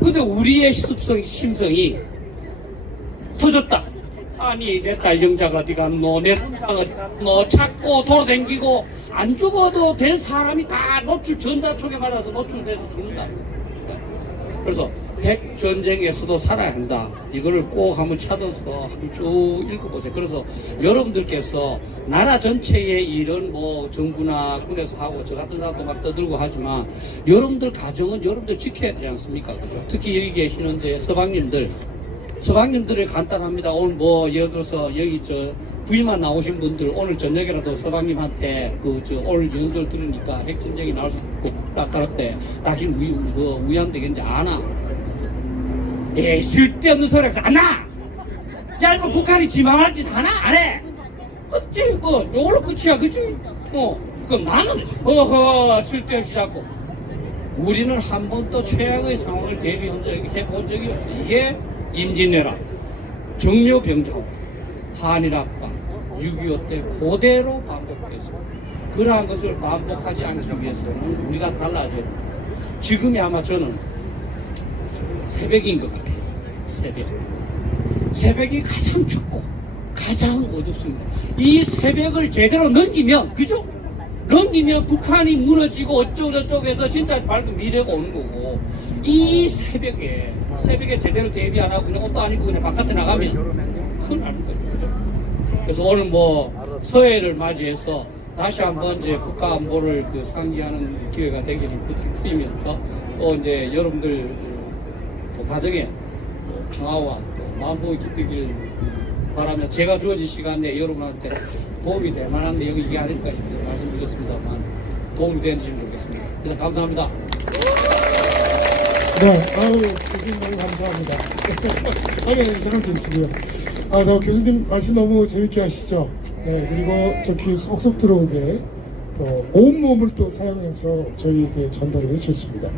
근데 우리의 심성이 터졌다. 아니 내 딸 영자가 어디 갔노, 내 손자가 어디 갔노 찾고 돌아다니고 안 죽어도 될 사람이 다 전자총에 맞아서 노출돼서 죽는다. 그래서 핵전쟁에서도 살아야 한다. 이거를 꼭 한번 찾아서 한번 쭉 읽어보세요. 그래서 여러분들께서 나라 전체의 일은 뭐 정부나 군에서 하고 저 같은 사람도 막 떠들고 하지만 여러분들 가정은 여러분들 지켜야 되지 않습니까? 그죠? 특히 여기 계시는데 서방님들이 간단합니다. 오늘 뭐 예를 들어서 여기 부임만 나오신 분들 오늘 저녁이라도 서방님한테 오늘 연설 들으니까 핵전쟁이 나올 수 있고 따뜻할 딱히 위안되겠는지 아나? 예, 쓸데없는 소리 안 나! 야, 이거 북한이 지망할 짓 하나? 안 해! 그치, 요걸로 끝이야, 그치? 그럼 나는, 쓸데없이 자꾸. 우리는 한 번도 최악의 상황을 해본 적이 없어. 이게 임진왜란, 정묘병정, 한일합방, 6.25 때 그대로 반복됐습니다. 그러한 것을 반복하지 않기 위해서는 우리가 달라져야 됩니다. 지금이 아마 저는 새벽인 것 같아요. 새벽이 가장 춥고 가장 어둡습니다. 이 새벽을 제대로 넘기면 그죠? 넘기면 북한이 무너지고 어쩌고저쩌고해서 진짜 밝은 미래가 오는 거고 이 새벽에 제대로 대비 안 하고 그냥 옷도 안 입고 그냥 바깥에 나가면 큰일 나는 거죠. 그래서 오늘 뭐 서해를 맞이해서 다시 한번 이제 국가 안보를 상기하는 기회가 되기를 부탁드리면서 또 이제 여러분들 또 가정에 평화와 또 마음복이 깃들길 바라며 제가 주어진 시간에 여러분한테 도움이 될 만한 내용이 이게 아닐까 싶어서 말씀드렸습니다만 도움이 되는지 모르겠습니다. 그래서 감사합니다. 네, 교수님 너무 감사합니다. 사람 되시고요. 교수님 말씀 너무 재밌게 하시죠. 네, 그리고 저 귀에 쏙쏙 들어오게 또 온몸을 또 사용해서 저희에게 전달을 해주셨습니다.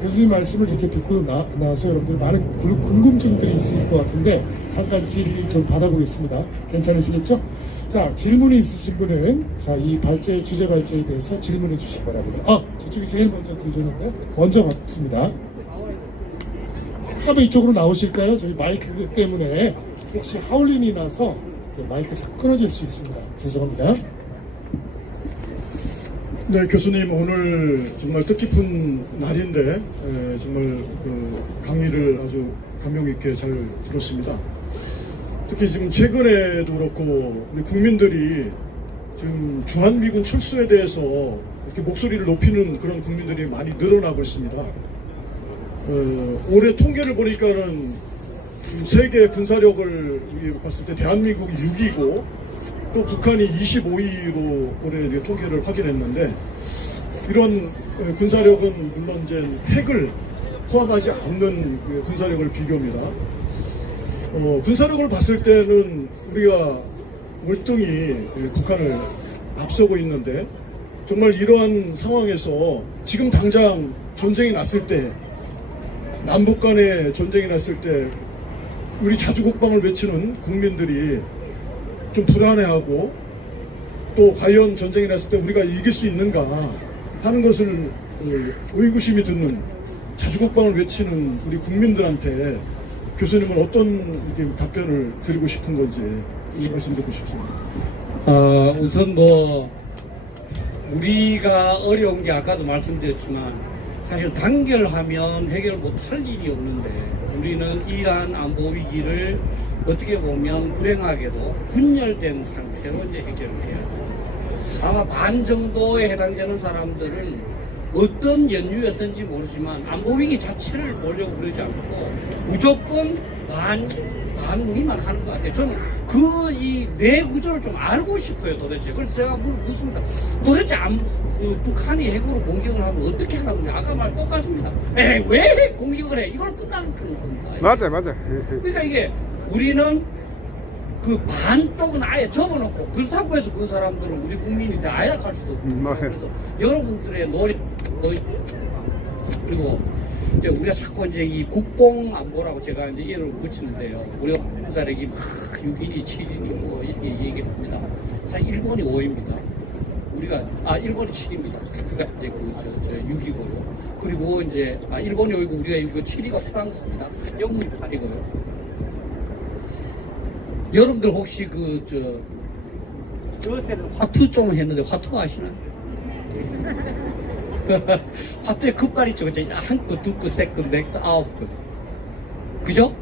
교수님 말씀을 이렇게 듣고 나서 여러분들 많은 궁금증들이 있을 것 같은데 잠깐 질의를 좀 받아보겠습니다. 괜찮으시겠죠? 자, 질문이 있으신 분은 이 주제 발제에 대해서 질문해 주시기 바랍니다. 저쪽이 제일 먼저 드셨는데 먼저 받습니다. 한번 이쪽으로 나오실까요? 저희 마이크 때문에 혹시 하울링이 나서 마이크 싹 끊어질 수 있습니다. 죄송합니다. 네, 교수님 오늘 정말 뜻깊은 날인데 정말 강의를 아주 감명 있게 잘 들었습니다. 특히 지금 최근에도 그렇고 국민들이 지금 주한미군 철수에 대해서 이렇게 목소리를 높이는 그런 국민들이 많이 늘어나고 있습니다. 올해 통계를 보니까는 세계 군사력을 봤을 때 대한민국이 6위고 또 북한이 25위로 올해 이제 통계를 확인했는데, 이런 군사력은 물론 이제 핵을 포함하지 않는 그 군사력을 비교입니다. 군사력을 봤을 때는 우리가 월등히 북한을 앞서고 있는데, 정말 이러한 상황에서 지금 당장 전쟁이 났을 때, 남북 간의 전쟁이 났을 때 우리 자주국방을 외치는 국민들이 좀 불안해하고, 또 과연 전쟁이 났을 때 우리가 이길 수 있는가 하는 것을 의구심이 드는 자주국방을 외치는 우리 국민들한테 교수님은 어떤 답변을 드리고 싶은 건지 이 말씀 듣고 싶습니다. 우선 뭐 우리가 어려운 게 아까도 말씀드렸지만 사실 단결하면 해결 못할 일이 없는데, 우리는 이러한 안보 위기를 어떻게 보면 불행하게도 분열된 상태로 이제 해결을 해야 돼요. 아마 반 정도에 해당되는 사람들은 어떤 연유였는지 모르지만 안보 위기 자체를 보려고 그러지 않고 무조건 반 미만 하는 것 같아요. 저는 이 뇌 구조를 좀 알고 싶어요, 도대체. 그래서 제가 묻습니다. 도대체 북한이 핵으로 공격을 하면 어떻게 하라고? 아까 말 똑같습니다. 왜 핵 공격을 해? 이걸 끝나는 겁니다. 맞아. 그러니까 이게 우리는 그 반쪽은 아예 접어놓고, 그렇다고 해서 그 사람들은 우리 국민인데 아약할 수도 없고. 그래서 여러분들의 노력, 그리고 이제 우리가 자꾸 이제 이 국뽕 안보라고 제가 이제 이름을 붙이는데요. 우리가 군사력이 막 6인이 7인이 뭐 이렇게 얘기를 합니다. 사실 일본이 5입니다. 일본이 7입니다. 우리가 이제 6이고요. 그리고 이제 일본이 5이고 우리가 7이가 프랑스입니다. 영국이 8이고요. 여러분들 혹시 화투 좀 했는데 화투 아시나요? 화투에 끝발 있죠. 한 끗, 두 끗, 세 끗, 네 끗, 아홉 끗. 그죠?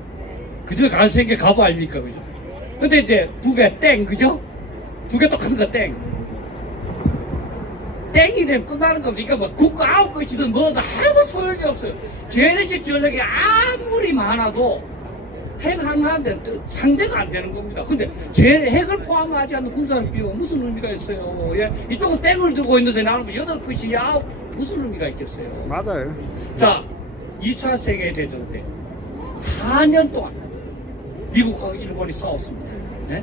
그중에 갈수있는 게 가부 아닙니까? 그죠? 근데 이제 두 개 땡, 그죠? 두 개 똑같은 거 땡. 땡이 되면 끝나는 겁니다. 뭐 9끗, 9끗이든 뭐든 아무 소용이 없어요. 재래식 전력이 아무리 많아도 핵 항하는데 상대가 안 되는 겁니다. 근데 핵을 포함하지 않는 군사를 비우면 무슨 의미가 있어요? 예? 이쪽은 땡을 들고 있는데 나는 8끗이냐? 무슨 의미가 있겠어요? 맞아요. 자, 2차 세계대전 때 4년 동안 미국하고 일본이 싸웠습니다. 네?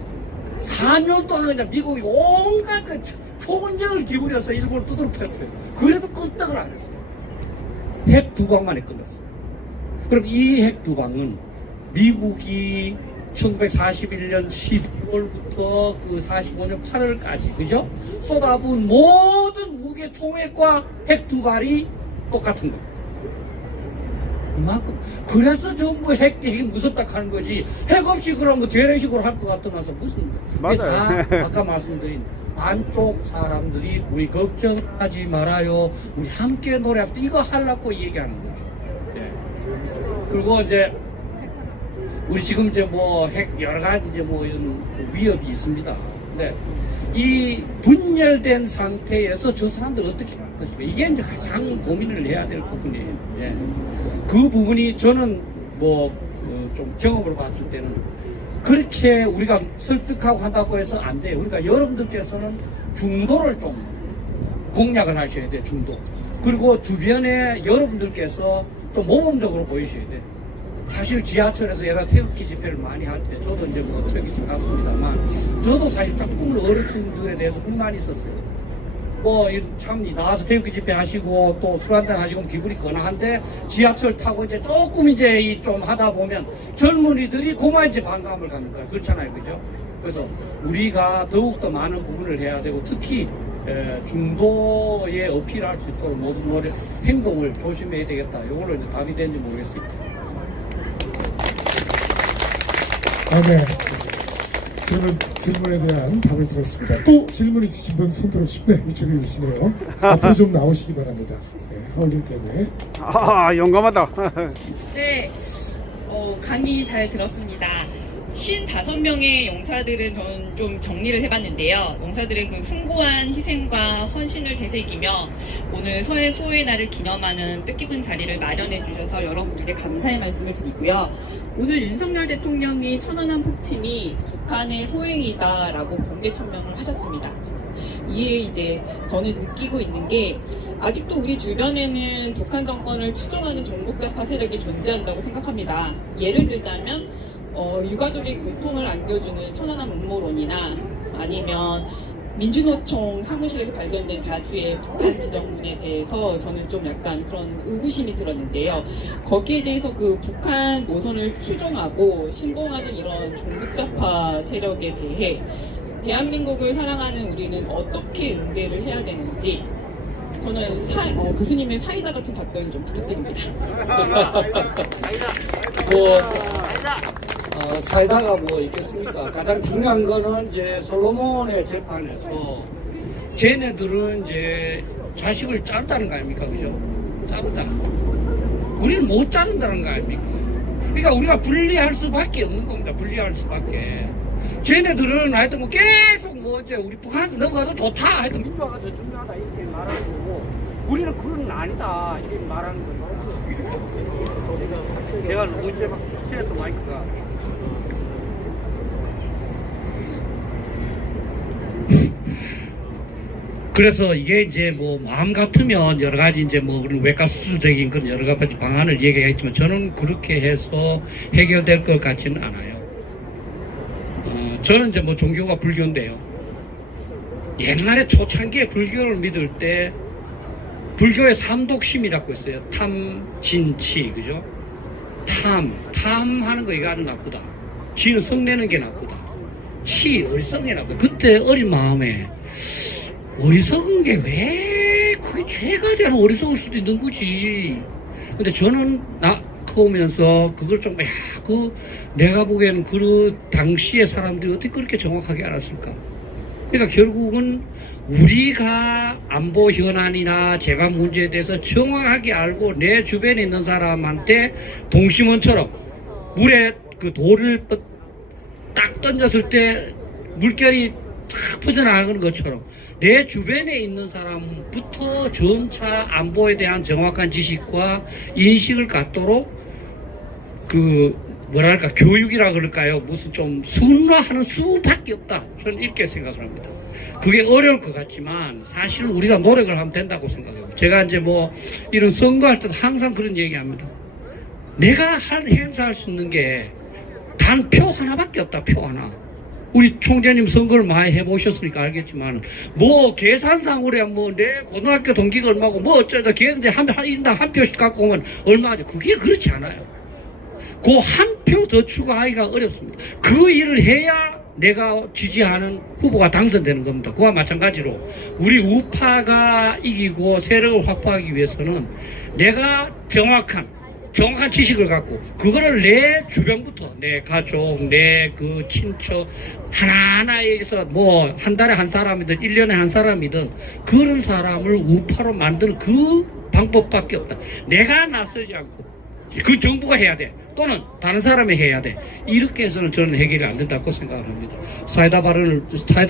4년 동안 그냥 미국이 온갖 총력을 기울여서 일본을 두드러 팼어요. 그래도 끄떡을 안 했어요. 핵 2방만에 끝났어요. 그럼 이 핵 2방은 미국이 1941년 12월부터 45년 8월까지, 그죠? 쏟아부은 모든 무기 총액과 핵 2발이 똑같은 겁니다. 그만큼. 그래서 전부 핵이 무섭다 하는 거지. 핵 없이 그러면 대례식으로 할 것 같으면서 무슨. 맞아요. 아까 말씀드린 반쪽 사람들이 우리 걱정하지 말아요. 우리 함께 노래합시다. 이거 하려고 얘기하는 거죠. 예. 그리고 이제 우리 지금 이제 핵 여러 가지 이제 이런 위협이 있습니다. 근데 이 분열된 상태에서 저 사람들 어떻게 할 것인가, 이게 이제 가장 고민을 해야 될 부분이에요. 예. 그 부분이 저는 좀 경험을 봤을 때는 그렇게 우리가 설득하고 한다고 해서 안 돼요. 그러니까 여러분들께서는 중도를 좀 공략을 하셔야 돼요. 중도. 그리고 주변에 여러분들께서 좀 모범적으로 보이셔야 돼요. 사실 지하철에서 얘가 태극기 집회를 많이 할 때, 저도 이제 태극기 좀 갔습니다만, 저도 사실 조금 어르신들에 대해서 불만이 있었어요. 참 나와서 태극기 집회 하시고 또 술 한잔 하시고 기분이 건한데, 지하철 타고 이제 조금 이제 좀 하다 보면 젊은이들이 고마 이제 반감을 갖는 거예요. 그렇잖아요, 그죠? 그래서 우리가 더욱더 많은 부분을 해야 되고, 특히 중도에 어필할 수 있도록 모든 행동을 조심해야 되겠다. 이걸로 이제 답이 되는지 모르겠습니다. 네. 질문에 대한 답을 들었습니다. 또 질문 있으신 분 손 들어주시면, 네, 이쪽에 계시네요. 앞으로 좀 나오시기 바랍니다. 네, 하울링 때문에. 용감하다. 네, 강의 잘 들었습니다. 55명의 용사들은 저는 좀 정리를 해봤는데요. 용사들의 그 숭고한 희생과 헌신을 되새기며 오늘 서해 수호의 날을 기념하는 뜻깊은 자리를 마련해 주셔서 여러분들께 감사의 말씀을 드리고요. 오늘 윤석열 대통령이 천안함 폭침이 북한의 소행이다라고 공개 천명을 하셨습니다. 이에 이제 저는 느끼고 있는 게 아직도 우리 주변에는 북한 정권을 추종하는 종북자파 세력이 존재한다고 생각합니다. 예를 들자면 유가족의 고통을 안겨주는 천안함 음모론이나 아니면 민주노총 사무실에서 발견된 다수의 북한 지정문에 대해서 저는 좀 약간 그런 의구심이 들었는데요. 거기에 대해서 그 북한 노선을 추종하고 신봉하는 이런 종북자파 세력에 대해 대한민국을 사랑하는 우리는 어떻게 응대를 해야 되는지 저는 교수님의 사이다 같은 답변을 좀 부탁드립니다. 사이다가 뭐 있겠습니까? 가장 중요한 거는 이제 솔로몬의 재판에서 쟤네들은 이제 자식을 자른다는 거 아닙니까? 그죠? 자른다. 우리는 못 자른다는 거 아닙니까? 그러니까 우리가 분리할 수밖에 없는 겁니다. 분리할 수밖에. 쟤네들은 하여튼 뭐 계속 뭐 이제 우리 북한한테 넘어가도 좋다. 하여튼 민주화가 더 중요하다. 이렇게 말하는 거고. 우리는 그건 아니다. 이렇게 말하는 거죠. 제가 언제 막 스트레스 마이크가. 그래서 이게 이제 뭐 마음 같으면 여러 가지 이제 뭐 외과 수술적인 그런 여러 가지 방안을 얘기했지만 저는 그렇게 해서 해결될 것 같지는 않아요. 저는 이제 뭐 종교가 불교인데요. 옛날에 초창기에 불교를 믿을 때 불교의 삼독심이라고 있어요. 탐, 진, 치, 그죠? 탐하는 거 이거 아주 나쁘다. 지는 성내는 게 나쁘다. 치, 어리석은 게 나쁘다. 그때 어린 마음에 어리석은 게 왜 그게 죄가 되는 어리석을 수도 있는 거지. 근데 저는 커오면서 그걸 좀 내가 보기에는 그 당시의 사람들이 어떻게 그렇게 정확하게 알았을까. 그러니까 결국은 우리가 안보 현안이나 재반 문제에 대해서 정확하게 알고 내 주변에 있는 사람한테 동심원처럼 물에 그 돌을 딱 던졌을 때 물결이 탁 퍼져나가는 것처럼 내 주변에 있는 사람부터 점차 안보에 대한 정확한 지식과 인식을 갖도록 뭐랄까 교육이라 그럴까요? 무슨 좀 순화하는 수밖에 없다. 저는 이렇게 생각을 합니다. 그게 어려울 것 같지만 사실은 우리가 노력을 하면 된다고 생각해요. 제가 이제 뭐 이런 선거할 때 항상 그런 얘기합니다. 내가 행사할 수 있는 게 단 표 하나밖에 없다. 표 하나. 우리 총재님 선거를 많이 해보셨으니까 알겠지만 뭐 계산상으로 뭐 내 고등학교 동기가 얼마고 뭐 어쩌다 걔한테 인당 한 표씩 갖고 오면 얼마죠. 그게 그렇지 않아요. 그 한 표 더 추가하기가 어렵습니다. 그 일을 해야 내가 지지하는 후보가 당선되는 겁니다. 그와 마찬가지로 우리 우파가 이기고 세력을 확보하기 위해서는 내가 정확한 지식을 갖고 그거를 내 주변부터 내 가족, 내 그 친척 하나하나에서 뭐 한 달에 한 사람이든 1년에 한 사람이든 그런 사람을 우파로 만드는 그 방법밖에 없다. 내가 나서지 않고 그 정부가 해야 돼. 또는 다른 사람이 해야 돼. 이렇게 해서는 저는 해결이 안 된다고 생각을 합니다. 사이다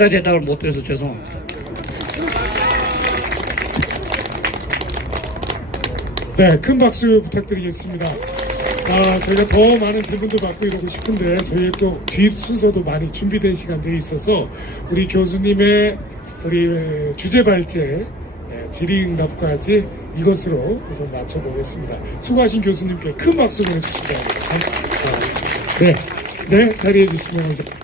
대답을 못해서 죄송합니다. 네, 큰 박수 부탁드리겠습니다. 저희가 더 많은 질문도 받고 이러고 싶은데 저희 또 뒤 순서도 많이 준비된 시간들이 있어서 우리 교수님의 우리 주제 발제 질의응답까지 이것으로 해서 마쳐보겠습니다. 수고하신 교수님께 큰 박수 보내주시기 바랍니다. 네, 자리해 주시면 감사합니다.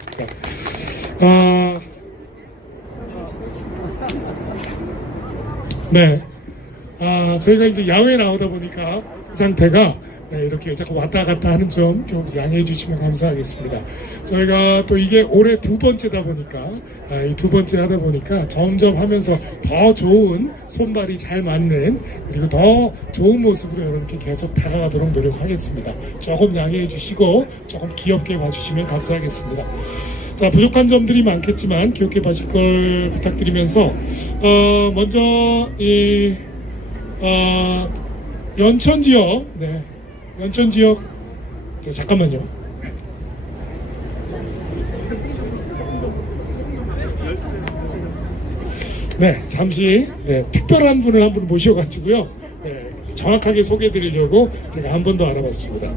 저희가 이제 야외에 나오다 보니까 이 상태가 이렇게 자꾸 왔다 갔다 하는 점 좀 양해해 주시면 감사하겠습니다. 저희가 또 이게 올해 2번째다 보니까 이 2번째 하다 보니까 점점 하면서 더 좋은 손발이 잘 맞는 그리고 더 좋은 모습으로 여러분께 계속 다가가도록 노력하겠습니다. 조금 양해해 주시고 조금 귀엽게 봐주시면 감사하겠습니다. 자, 부족한 점들이 많겠지만 귀엽게 봐줄 걸 부탁드리면서 먼저 연천 지역, 잠깐만요. 네, 잠시 특별한 분을 한 분 모셔가지고요. 정확하게 소개해드리려고 제가 한 번 더 알아봤습니다.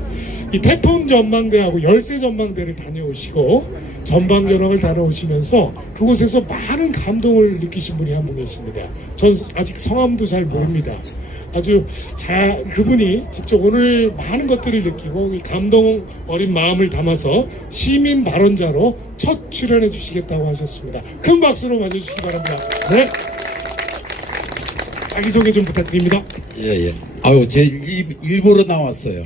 이 태풍 전망대하고 열세 전망대를 다녀오시고 전방전황을 다녀오시면서 그곳에서 많은 감동을 느끼신 분이 한 분 계십니다. 전 아직 성함도 잘 모릅니다. 아주 그분이 직접 오늘 많은 것들을 느끼고 이 감동 어린 마음을 담아서 시민 발언자로 첫 출연해 주시겠다고 하셨습니다. 큰 박수로 맞아주시기 바랍니다. 네. 자기소개 좀 부탁드립니다. 예. 아유, 제 일부러 나왔어요.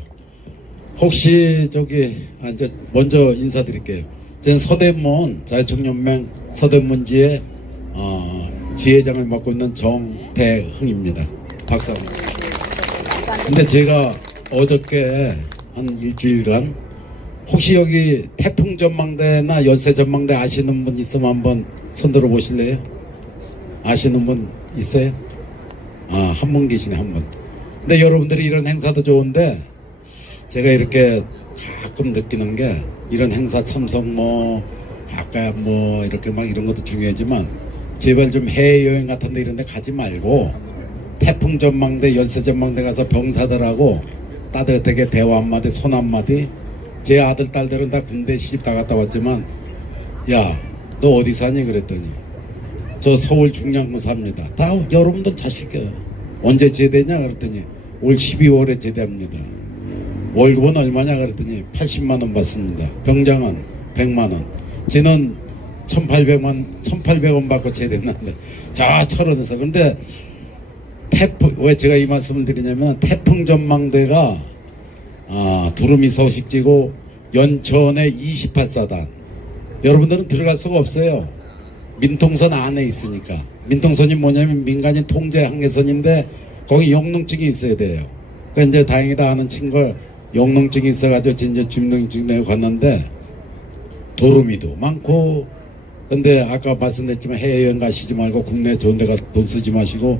혹시 이제 먼저 인사드릴게요. 저는 서대문 자유청년맹 서대문지의 지회장을 맡고 있는 정대흥입니다. 박수. 근데 제가 어저께 한 일주일간 혹시 여기 태풍 전망대나 열세 전망대 아시는 분 있으면 한번 손들어 보실래요? 아시는 분 있어요? 한 분 계시네, 한 분. 근데 여러분들이 이런 행사도 좋은데 제가 이렇게 가끔 느끼는 게 이런 행사 참석 아까 이렇게 막 이런 것도 중요하지만 제발 좀 해외여행 같은 데 이런 데 가지 말고 태풍 전망대, 열세 전망대 가서 병사들하고 따뜻하게 대화 한마디, 손 한마디. 제 아들, 딸들은 다 군대 시집 다 갔다 왔지만 야, 너 어디 사니? 그랬더니 저 서울 중량구 삽니다. 다 여러분들 자식이에요. 언제 제대냐? 그랬더니 올 12월에 제대합니다. 월급은 얼마냐? 그랬더니 80만원 받습니다. 병장은 100만원. 쟤는 1800원 받고 제대했는데 자 철원에서. 근데 왜 제가 이 말씀을 드리냐면 태풍 전망대가 두루미 서식지고 연천의 28사단 여러분들은 들어갈 수가 없어요. 민통선 안에 있으니까. 민통선이 뭐냐면 민간인 통제 한계선인데 거기 영농증이 있어야 돼요. 그러니까 이제 다행이다 하는 친구가 영농증이 있어가지고 이제 주민등록증에 갔는데 두루미도 많고. 근데 아까 말씀드렸지만 해외여행 가시지 말고 국내 좋은 데 가서 돈 쓰지 마시고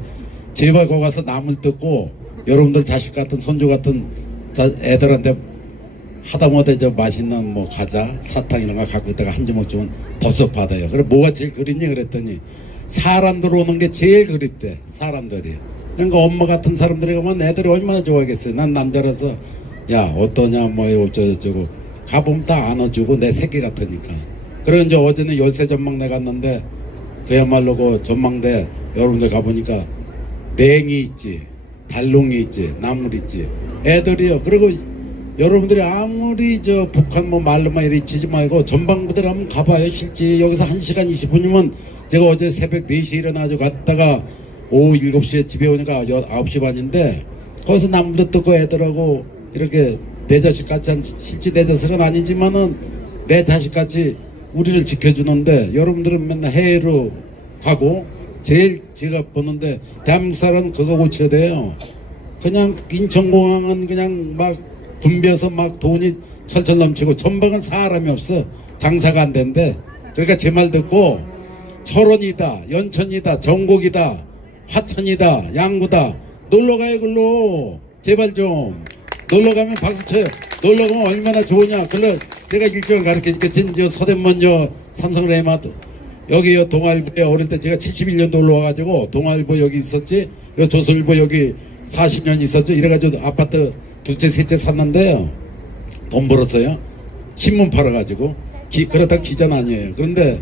제발 거기 가서 나물 뜯고 여러분들 자식 같은 손주 같은 애들한테 하다못해 맛있는 과자, 사탕 이런 거 갖고 있다가 한 주먹 주면 덥섭하다요. 그래 뭐가 제일 그립니? 그랬더니 사람들 오는 게 제일 그립대. 사람들이. 그러니까 엄마 같은 사람들이 가면 애들이 얼마나 좋아하겠어요. 난 남자라서 야 어떠냐 어쩌고 가보면 다 안아주고 내 새끼 같으니까. 그리고 이제 어제는 열세 전망대 갔는데 그야말로 그 전망대 여러분들 가보니까 냉이 있지, 달롱이 있지, 나물 있지. 애들이요. 그리고 여러분들이 아무리 북한 말로만 이렇게 치지 말고 전방부대를 한번 가봐요. 실제 여기서 1시간 20분이면 제가 어제 새벽 4시에 일어나서 갔다가 오후 7시에 집에 오니까 9시 반인데 거기서 나무도 뜯고 애들하고 이렇게 내 자식같이 실제 내 자식은 아니지만은 내 자식같이 우리를 지켜주는데 여러분들은 맨날 해외로 가고 제일 제가 보는데 대한민국 사람은 그거 고쳐야 돼요. 그냥 인천공항은 그냥 막 붐벼서 막 돈이 철철 넘치고 전방은 사람이 없어. 장사가 안 된대. 그러니까 제 말 듣고 철원이다, 연천이다, 전곡이다, 화천이다, 양구다 놀러가요. 글로 제발 좀 놀러가면 박수 쳐요. 놀러가면 얼마나 좋으냐. 글로 제가 일정을 가르치니까 진저 서대문 삼성레마트 여기 동아일보에 어릴 때 제가 71년도 올라와가지고 동아일보 여기 있었지, 조선일보 여기 40년 있었죠. 이래가지고 아파트 둘째 셋째 샀는데요. 돈 벌었어요. 신문 팔아가지고. 그렇다 기자는 아니에요. 그런데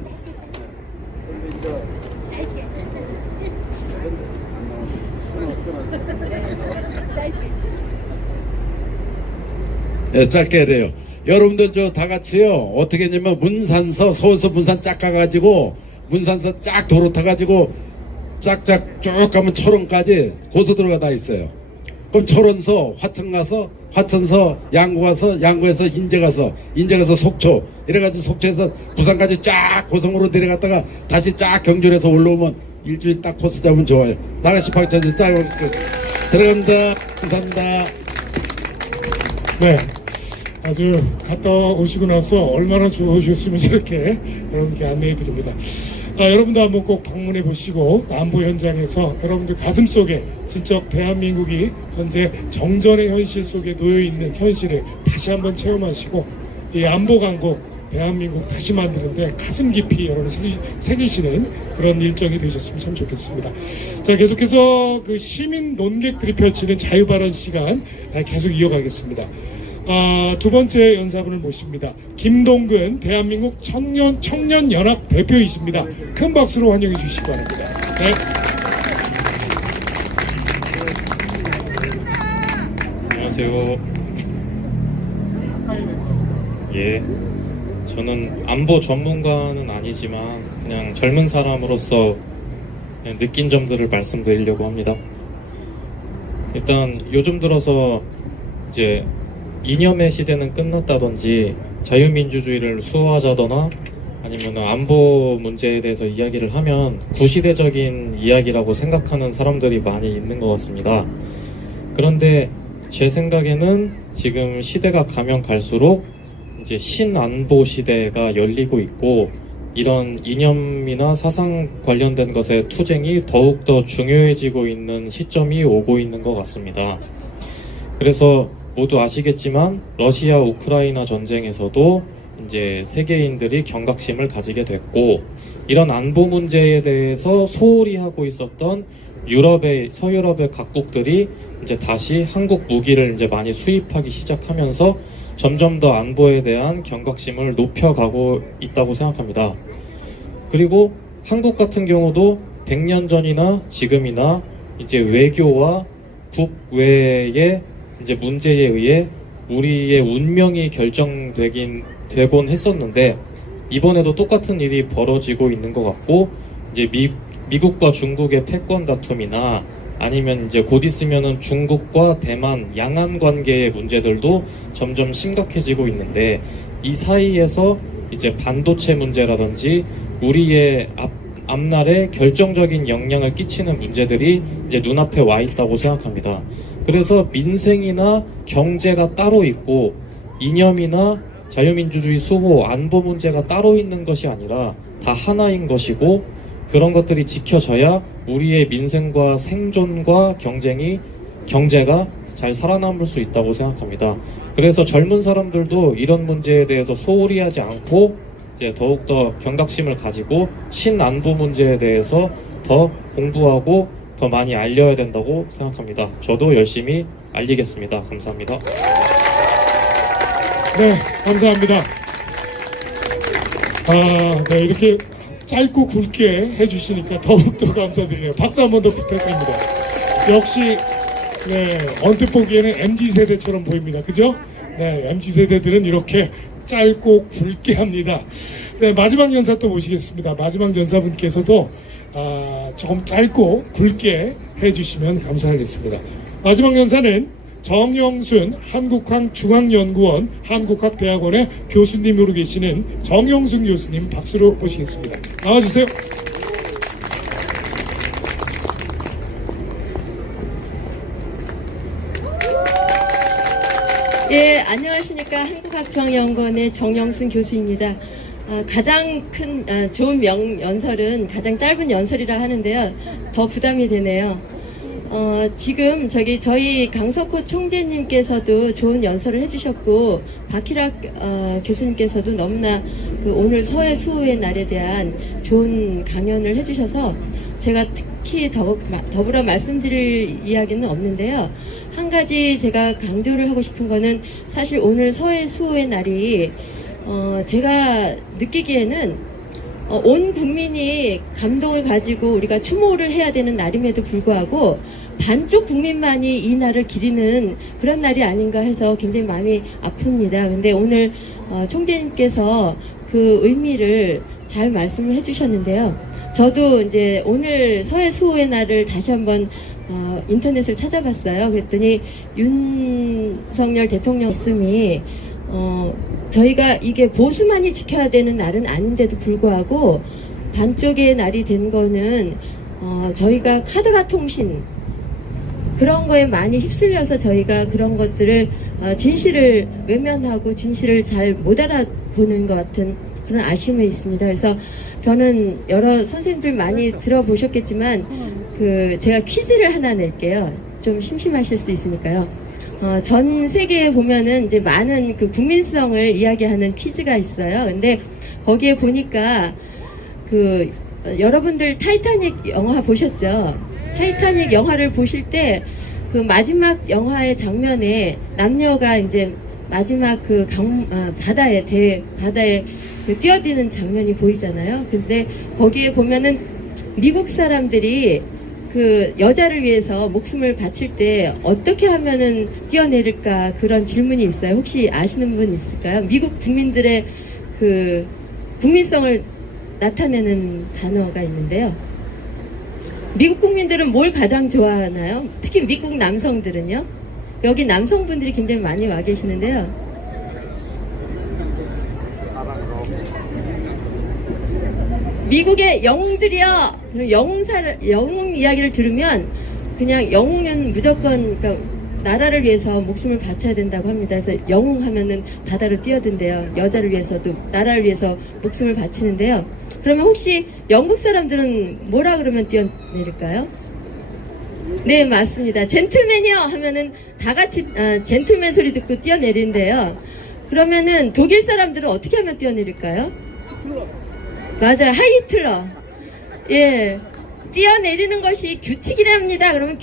짧게 해래요. 여러분들 다 같이요. 어떻게 했냐면 문산서 서울서 문산 쫙 가가지고 문산서 쫙 도로 타가지고 쫙쫙 쭉 가면 철원까지 고속도로가 다 있어요. 그럼 철원서 화천 가서 화천서 양구 가서 양구에서 인제 가서 속초 이래가지고 속초에서 부산까지 쫙 고성으로 내려갔다가 다시 쫙 경주에서 올라오면 일주일 딱 코스 잡으면 좋아요. 나가시 박차지 쫙 들어갑니다. 감사합니다. 네. 아주 갔다 오시고 나서 얼마나 좋으셨으면 이렇게 여러분께 안내해 드립니다. 여러분도 한번 꼭 방문해 보시고 안보 현장에서 여러분들 가슴 속에 진짜 대한민국이 현재 정전의 현실 속에 놓여 있는 현실을 다시 한번 체험하시고 이 안보 강국 대한민국 다시 만드는데 가슴 깊이 여러분 새기시는 그런 일정이 되셨으면 참 좋겠습니다. 자, 계속해서 그 시민 논객들이 펼치는 자유발언 시간 계속 이어가겠습니다. 두 번째 연사분을 모십니다. 김동근 대한민국 청년연합 대표이십니다. 큰 박수로 환영해 주시기 바랍니다. 네. 안녕하세요. 예. 저는 안보 전문가는 아니지만 그냥 젊은 사람으로서 그냥 느낀 점들을 말씀드리려고 합니다. 일단 요즘 들어서 이제 이념의 시대는 끝났다든지 자유민주주의를 수호하자거나 아니면 안보 문제에 대해서 이야기를 하면 구시대적인 이야기라고 생각하는 사람들이 많이 있는 것 같습니다. 그런데 제 생각에는 지금 시대가 가면 갈수록 이제 신안보 시대가 열리고 있고 이런 이념이나 사상 관련된 것의 투쟁이 더욱더 중요해지고 있는 시점이 오고 있는 것 같습니다. 그래서 모두 아시겠지만 러시아 우크라이나 전쟁에서도 이제 세계인들이 경각심을 가지게 됐고 이런 안보 문제에 대해서 소홀히 하고 있었던 서유럽의 각국들이 이제 다시 한국 무기를 이제 많이 수입하기 시작하면서 점점 더 안보에 대한 경각심을 높여가고 있다고 생각합니다. 그리고 한국 같은 경우도 100년 전이나 지금이나 이제 외교와 국외의 이제 문제에 의해 우리의 운명이 결정되곤 했었는데 이번에도 똑같은 일이 벌어지고 있는 것 같고 이제 미국과 중국의 패권 다툼이나 아니면 이제 곧 있으면은 중국과 대만 양안 관계의 문제들도 점점 심각해지고 있는데 이 사이에서 이제 반도체 문제라든지 우리의 앞날에 결정적인 영향을 끼치는 문제들이 이제 눈앞에 와 있다고 생각합니다. 그래서 민생이나 경제가 따로 있고 이념이나 자유민주주의 수호, 안보 문제가 따로 있는 것이 아니라 다 하나인 것이고 그런 것들이 지켜져야 우리의 민생과 생존과 경제가 잘 살아남을 수 있다고 생각합니다. 그래서 젊은 사람들도 이런 문제에 대해서 소홀히 하지 않고 이제 더욱더 경각심을 가지고 신안보 문제에 대해서 더 공부하고 더 많이 알려야 된다고 생각합니다. 저도 열심히 알리겠습니다. 감사합니다. 네, 감사합니다. 네, 이렇게 짧고 굵게 해주시니까 더욱더 감사드리네요. 박수 한 번 더 부탁드립니다. 역시, 네, 언뜻 보기에는 MZ세대처럼 보입니다. 그죠? 네, MZ세대들은 이렇게 짧고 굵게 합니다. 네, 마지막 연사 또 모시겠습니다. 마지막 연사분께서도 조금 짧고 굵게 해주시면 감사하겠습니다. 마지막 연사는 정영순 한국학중앙연구원 한국학대학원의 교수님으로 계시는 정영순 교수님 박수로 모시겠습니다. 나와주세요. 예, 안녕하십니까. 한국학중앙연구원의 정영순 교수입니다. 가장 좋은 연설은 가장 짧은 연설이라 하는데요. 더 부담이 되네요. 지금 저희 강석호 총재님께서도 좋은 연설을 해주셨고, 박희락 교수님께서도 너무나 오늘 서해 수호의 날에 대한 좋은 강연을 해주셔서 제가 특히 더불어 말씀드릴 이야기는 없는데요. 한 가지 제가 강조를 하고 싶은 거는 사실 오늘 서해 수호의 날이 제가 느끼기에는 온 국민이 감동을 가지고 우리가 추모를 해야 되는 날임에도 불구하고 반쪽 국민만이 이 날을 기리는 그런 날이 아닌가 해서 굉장히 마음이 아픕니다. 근데 오늘 총재님께서 그 의미를 잘 말씀을 해주셨는데요. 저도 이제 오늘 서해 수호의 날을 다시 한번 인터넷을 찾아봤어요. 그랬더니 윤석열 대통령 말씀이 저희가 이게 보수만이 지켜야 되는 날은 아닌데도 불구하고 반쪽의 날이 된 거는 저희가 카더라 통신 그런 거에 많이 휩쓸려서 저희가 그런 것들을 진실을 외면하고 진실을 잘 못 알아보는 것 같은 그런 아쉬움이 있습니다. 그래서 저는 여러 선생님들 많이 들어보셨겠지만 제가 퀴즈를 하나 낼게요. 좀 심심하실 수 있으니까요. 전 세계에 보면은 이제 많은 그 국민성을 이야기하는 퀴즈가 있어요. 근데 거기에 보니까 여러분들 타이타닉 영화 보셨죠? 타이타닉 영화를 보실 때 그 마지막 영화의 장면에 남녀가 이제 마지막 바다에 뛰어드는 장면이 보이잖아요. 근데 거기에 보면은 미국 사람들이 그 여자를 위해서 목숨을 바칠 때 어떻게 하면은 뛰어내릴까 그런 질문이 있어요. 혹시 아시는 분 있을까요? 미국 국민들의 그 국민성을 나타내는 단어가 있는데요. 미국 국민들은 뭘 가장 좋아하나요? 특히 미국 남성들은요? 여기 남성분들이 굉장히 많이 와 계시는데요. 미국의 영웅들이요. 영웅 이야기를 들으면 그냥 영웅은 무조건 그러니까 나라를 위해서 목숨을 바쳐야 된다고 합니다. 그래서 영웅 하면은 바다로 뛰어든대요. 여자를 위해서도 나라를 위해서 목숨을 바치는데요. 그러면 혹시 영국 사람들은 뭐라 그러면 뛰어내릴까요? 네, 맞습니다. 젠틀맨이요 하면은 다 같이 젠틀맨 소리 듣고 뛰어내린대요. 그러면은 독일 사람들은 어떻게 하면 뛰어내릴까요? 맞아요. 하이틀러. 예. 뛰어내리는 것이 규칙이랍니다. 그러면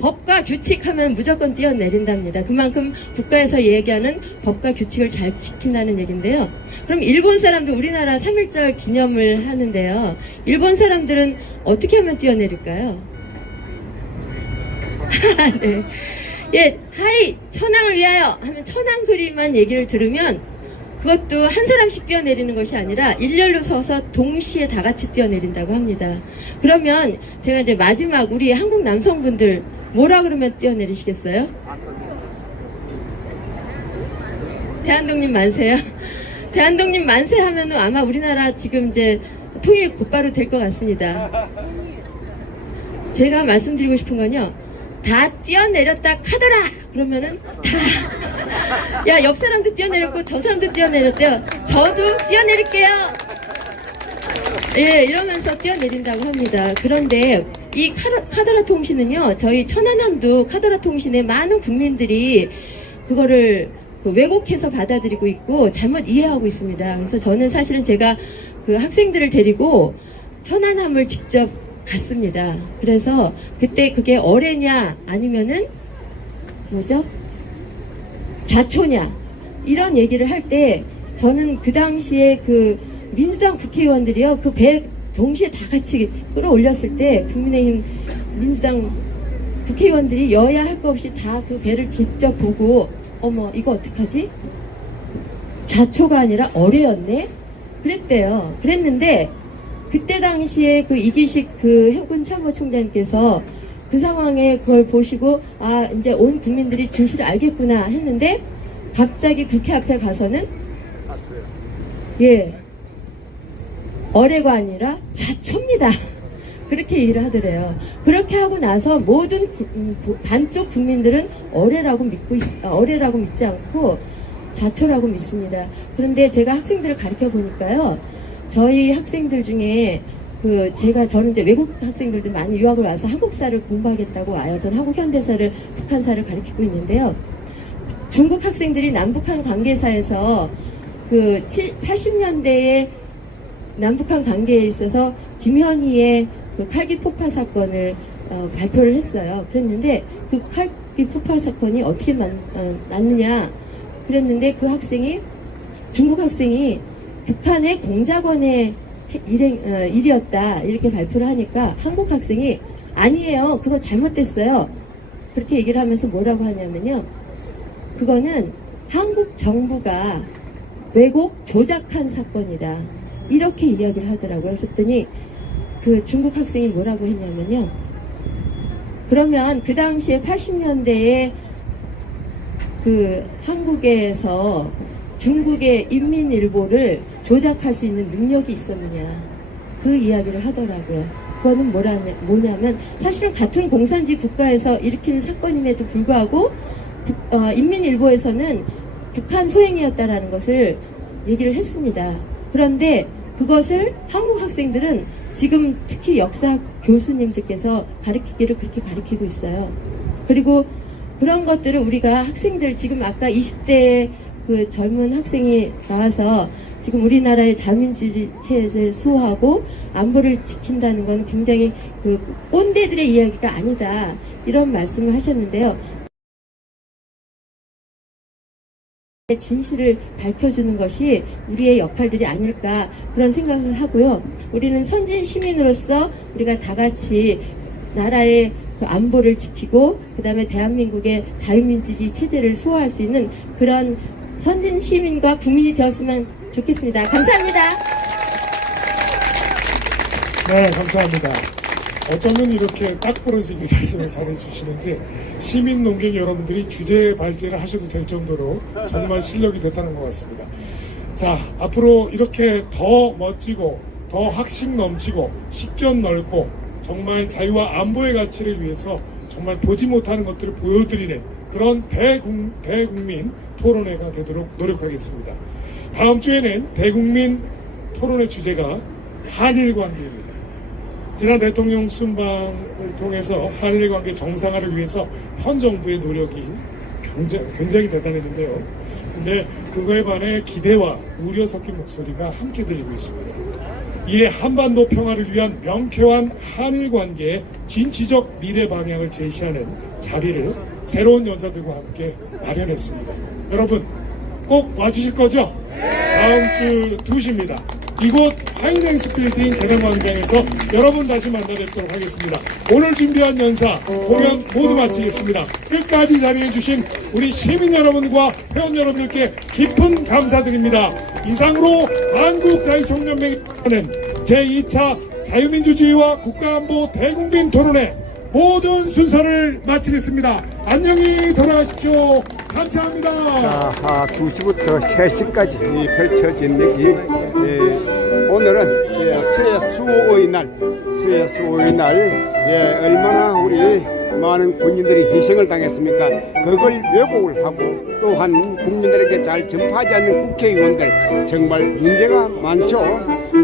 법과 규칙 하면 무조건 뛰어내린답니다. 그만큼 국가에서 얘기하는 법과 규칙을 잘 지킨다는 얘기인데요. 그럼 일본 사람들 우리나라 3.1절 기념을 하는데요. 일본 사람들은 어떻게 하면 뛰어내릴까요? 네. 예, 하이, 천황을 위하여 하면 천황 소리만 얘기를 들으면 그것도 한 사람씩 뛰어내리는 것이 아니라 일렬로 서서 동시에 다 같이 뛰어내린다고 합니다. 그러면 제가 이제 마지막 우리 한국 남성분들 뭐라 그러면 뛰어내리시겠어요? 대한독립 만세요? 대한독립 만세 하면은 아마 우리나라 지금 이제 통일 곧바로 될 것 같습니다. 제가 말씀드리고 싶은 건요. 다 뛰어내렸다 카더라 그러면은 다 야 옆 사람도 뛰어내렸고 저 사람도 뛰어내렸대요. 저도 뛰어내릴게요. 예, 이러면서 뛰어내린다고 합니다. 그런데 이 카더라 통신은요, 저희 천안함도 카더라 통신의 많은 국민들이 그거를 왜곡해서 받아들이고 있고 잘못 이해하고 있습니다. 그래서 저는 사실은 제가 그 학생들을 데리고 천안함을 직접 갔습니다. 그래서 그때 그게 어뢰냐 아니면은 뭐죠? 좌초냐 이런 얘기를 할 때 저는 그 당시에 그 민주당 국회의원들이요 그 배 동시에 다 같이 끌어올렸을 때 국민의힘 민주당 국회의원들이 여야 할 거 없이 다 그 배를 직접 보고 어머 이거 어떡하지? 좌초가 아니라 어뢰였네? 그랬대요. 그랬는데 그때 당시에 그 이기식 그 해군 참모총장님께서 그 상황에 그걸 보시고 아 이제 온 국민들이 진실을 알겠구나 했는데 갑자기 국회 앞에 가서는 예 어뢰가 아니라 좌초입니다. 그렇게 얘기를 하더래요. 그렇게 하고 나서 모든 반쪽 국민들은 어뢰라고 믿지 않고 좌초라고 믿습니다. 그런데 제가 학생들을 가르쳐 보니까요. 저희 학생들 중에 저는 이제 외국 학생들도 많이 유학을 와서 한국사를 공부하겠다고 와요. 저는 한국 현대사를, 북한사를 가르치고 있는데요. 중국 학생들이 남북한 관계사에서 80년대에 남북한 관계에 있어서 김현희의 그 칼기 폭파 사건을 발표를 했어요. 그랬는데 그 칼기 폭파 사건이 어떻게 났느냐 그랬는데 그 학생이 중국 학생이 북한의 공작원의 일이었다 이렇게 발표를 하니까 한국 학생이 아니에요 그거 잘못됐어요 그렇게 얘기를 하면서 뭐라고 하냐면요 그거는 한국 정부가 왜곡 조작한 사건이다 이렇게 이야기를 하더라고요. 그랬더니 그 중국 학생이 뭐라고 했냐면요 그러면 그 당시에 80년대에 그 한국에서 중국의 인민일보를 조작할 수 있는 능력이 있었느냐 그 이야기를 하더라고요. 그거는 뭐냐면 사실은 같은 공산주의 국가에서 일으키는 사건임에도 불구하고 인민일보에서는 북한 소행이었다라는 것을 얘기를 했습니다. 그런데 그것을 한국 학생들은 지금 특히 역사 교수님들께서 가르치기를 그렇게 가르치고 있어요. 그리고 그런 것들을 우리가 학생들 지금 아까 20대 그 젊은 학생이 나와서 지금 우리나라의 자민주의 체제 수호하고 안보를 지킨다는 건 굉장히 그 꼰대들의 이야기가 아니다 이런 말씀을 하셨는데요. 진실을 밝혀주는 것이 우리의 역할들이 아닐까 그런 생각을 하고요. 우리는 선진 시민으로서 우리가 다 같이 나라의 그 안보를 지키고 그 다음에 대한민국의 자유민주주의 체제를 수호할 수 있는 그런 선진 시민과 국민이 되었으면 좋겠습니다. 감사합니다. 네, 감사합니다. 어쩌면 이렇게 딱 부러지게 말씀을 잘해주시는지 시민 농객 여러분들이 주제 발제를 하셔도 될 정도로 정말 실력이 됐다는 것 같습니다. 자, 앞으로 이렇게 더 멋지고 더 학식 넘치고 식견 넓고 정말 자유와 안보의 가치를 위해서 정말 보지 못하는 것들을 보여드리는 그런 대국민 토론회가 되도록 노력하겠습니다. 다음 주에는 대국민 토론회 주제가 한일 관계입니다. 지난 대통령 순방을 통해서 한일 관계 정상화를 위해서 현 정부의 노력이 굉장히 대단했는데요. 근데 그거에 반해 기대와 우려 섞인 목소리가 함께 들리고 있습니다. 이에 한반도 평화를 위한 명쾌한 한일 관계의 진취적 미래 방향을 제시하는 자리를 새로운 연사들과 함께 마련했습니다. 여러분 꼭 와주실 거죠? 다음 주 2시입니다. 이곳 하이랭스 빌딩 개념광장에서 여러분 다시 만나 뵙도록 하겠습니다. 오늘 준비한 연사 공연 모두 마치겠습니다. 끝까지 자리해주신 우리 시민 여러분과 회원 여러분들께 깊은 감사드립니다. 이상으로 한국자유총연맹이 하는 제2차 자유민주주의와 국가안보 대국민 토론회 모든 순서를 마치겠습니다. 안녕히 돌아가십시오. 감사합니다. 자, 2시부터 3시까지 펼쳐진 얘기. 오늘은 수해 수호의 날, 얼마나 우리 많은 군인들이 희생을 당했습니까? 그걸 왜곡을 하고 또한 국민들에게 잘 전파하지 않는 국회의원들 정말 문제가 많죠.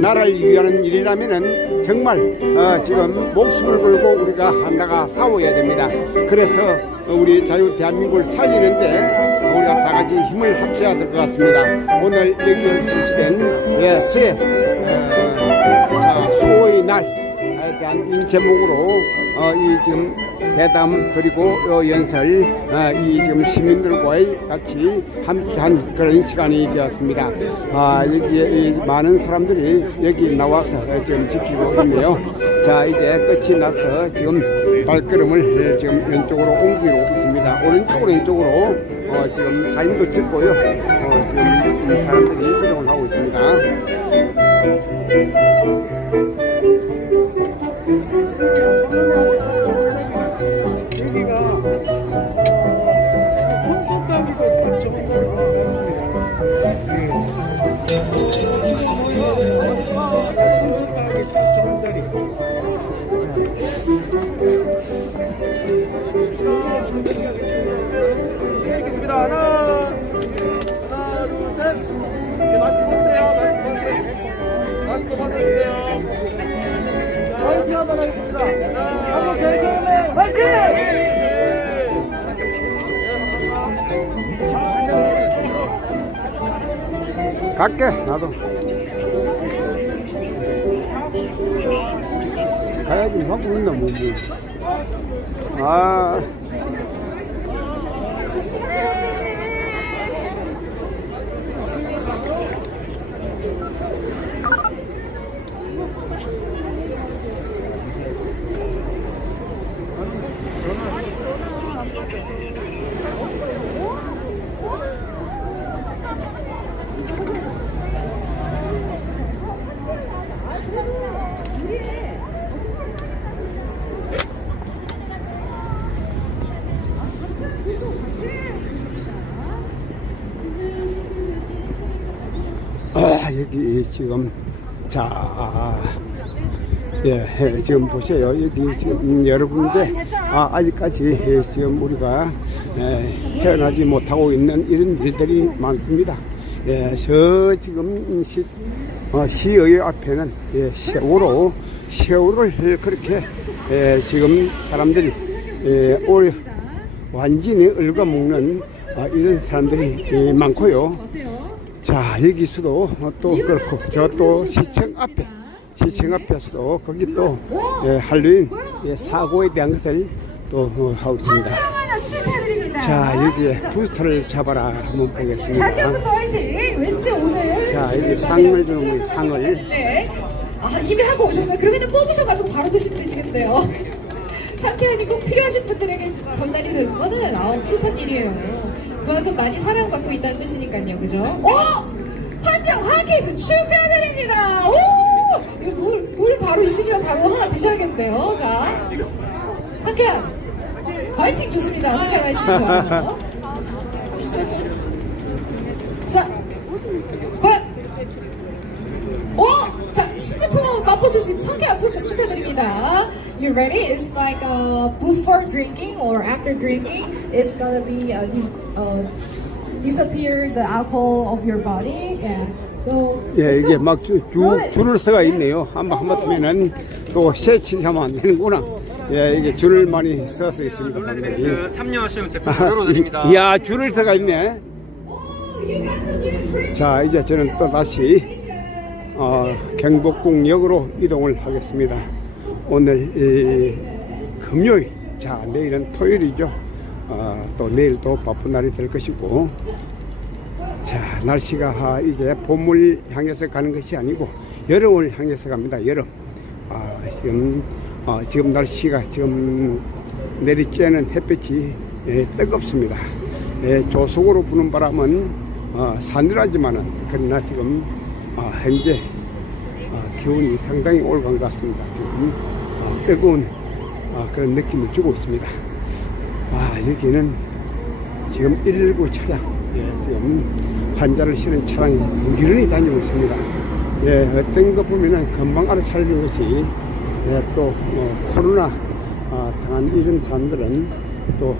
나라를 위하는 일이라면은 정말 지금 목숨을 걸고 우리가 나가 싸워야 됩니다. 그래서 우리 자유 대한민국을 살리는데 우리가 다 같이 힘을 합쳐야 될 것 같습니다. 오늘 여기에 실시된 수호의 날에 대한 제목으로 이 지금 대담 그리고 연설 이 지금 시민들과의 같이 함께한 그런 시간이 되었습니다. 여기에 이 많은 사람들이 여기 나와서 지금 지키고 있네요. 자, 이제 끝이 나서 지금 발걸음을 지금 왼쪽으로 옮기고 있습니다. 오른쪽으로 왼쪽으로 지금 사진도 찍고요. 지금 사람들이 이동을 하고 있습니다. 하나, 둘, 셋. 마스크 벗으세요. 마스크 벗으세요. 화이팅 한번 하겠습니다. 한번 대결해. 화이팅! 갈게 나도 가야지 먹고 있나 뭐지. 여기 지금 지금 보세요. 여기 지금 여러 군데 아직까지 지금 우리가 헤어나지 못하고 있는 이런 일들이 많습니다. 저 지금 시의 앞에는 세월을 그렇게 지금 사람들이 완전히 얽어먹는 이런 사람들이 많고요. 자, 여기서도 또 그렇고, 저 또 시청 앞에서도 거기 또 할로윈 사고에 대한 것을 또 하고 있습니다. 자, 여기에 부스터를 잡아라 한번 보겠습니다. 왠지 오늘 자, 여기 상을 주는 거예요, 상을. 이미 하고 오셨어요? 그러면 뽑으셔가지고 바로 드시면 되시겠네요. 상쾌한이 꼭 필요하신 분들에게 전달이 되는 거는 뿌듯한 일이에요. 그만큼 많이 사랑받고 있다는 뜻이니까요, 그죠? 환장 하케이스 축하드립니다. 물 바로 있으시면 바로 하나 드셔야겠네요. 자, 상쾌한 화이팅 좋습니다. 상쾌한 화이팅 좋아요. 자, 자, 신제품 한번 맛보실 수 있는 상쾌한 부스 축하드립니다. You ready? It's like before drinking or after drinking, it's gonna be disappear the alcohol of your body. And so 예, 이게 막 줄을 서가 있네요. 한번 뜨면은 또 세치하면 안 되는구나. 예, 이게 줄을 많이 서서 있습니다. 사람들이. 참여하시면 제품 무료로 드립니다. 이야, 줄을 서가 있네. 자, 이제 저는 또 다시 경복궁역으로 이동을 하겠습니다. 오늘 금요일, 자, 내일은 토요일이죠. 또 내일 또 바쁜 날이 될 것이고, 자, 날씨가 이제 봄을 향해서 가는 것이 아니고 여름을 향해서 갑니다. 여름. 지금 날씨가 지금 내리쬐는 햇볕이 뜨겁습니다. 조속으로 부는 바람은 사늘하지만은 그러나 지금 현재 기온이 상당히 올라간 것 같습니다. 지금 뜨거운 그런 느낌을 주고 있습니다. 여기는 지금 119 차량, 지금 환자를 실은 차량이 부지런히 다니고 있습니다. 어떤 거 보면은 금방 알아차리는 것이 또 코로나 당한 이런 사람들은 또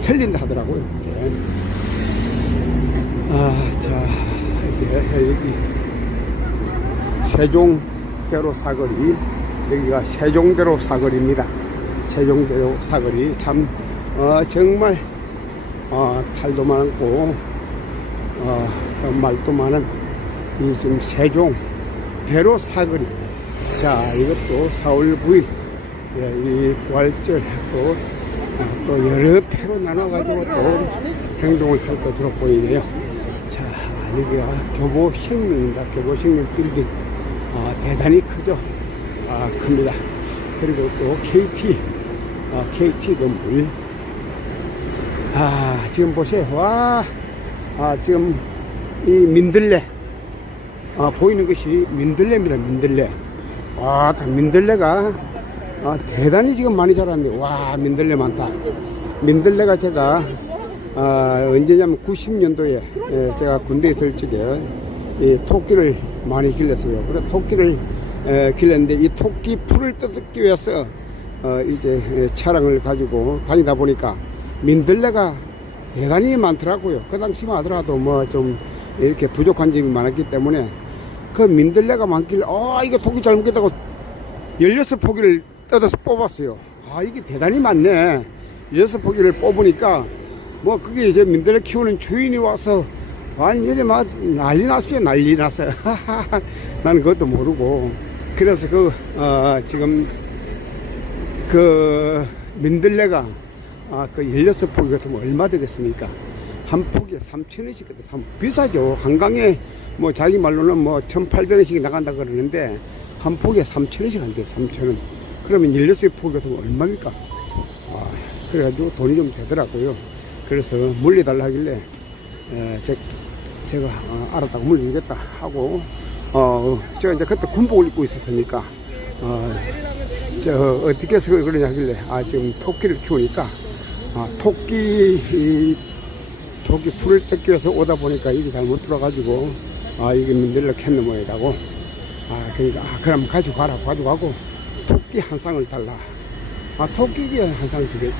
틀린다 하더라고요. 자, 여기 세종대로 사거리, 여기가 세종대로 사거리입니다. 세종대로 사거리 참 정말 탈도 많고 말도 많은 이 지금 세종대로 사거리. 자, 이것도 4월 9일 이 부활절 또 여러 패로 나눠가지고 또 행동을 할 것으로 보이네요. 자, 여기가 교보생명입니다. 교보생명 빌딩. 대단히 크죠. 큽니다. 그리고 또 KT 건물. 지금 보세요. 와, 지금 이 민들레. 보이는 것이 민들레입니다. 민들레. 민들레가 대단히 지금 많이 자랐네요. 와, 민들레 많다. 민들레가 제가 언제냐면 90년도에 제가 군대에 있을 적에 이 토끼를 많이 길렀어요. 그래서 토끼를 길렀는데 이 토끼 풀을 뜯기 위해서 이제 차량을 가지고 다니다 보니까 민들레가 대단히 많더라고요. 그 당시만 하더라도 뭐 좀 이렇게 부족한 점이 많았기 때문에 그 민들레가 많길래 이거 토끼 잘 먹겠다고 16포기를 뜯어서 뽑았어요. 이게 대단히 많네. 16포기를 뽑으니까 뭐 그게 이제 민들레 키우는 주인이 와서 완전히 막 난리 났어요. 난리 났어요. 나는 그것도 모르고. 그래서 지금 그 민들레가 그 16포기 같으면 얼마 되겠습니까? 한 포기에 3,000원씩 비싸죠. 한강에 뭐 자기 말로는 뭐 1,800원씩 나간다 그러는데 한 포기에 3,000원씩 한대요. 3,000원. 그러면 16포기 같으면 얼마입니까? 그래가지고 돈이 좀 되더라고요. 그래서 물려달라 하길래 제가 알았다고 물려주겠다 하고 제가 이제 그때 군복을 입고 있었으니까 어떻게 해서 그러냐 하길래 지금 토끼를 키우니까 토끼 풀을 뜯기 위해서 오다 보니까 이게 잘못 들어가지고 이게 민들레 캔 모양이라고. 그러니까 그럼 가져가고 토끼 한 쌍을 달라. 토끼 한 쌍 주겠지.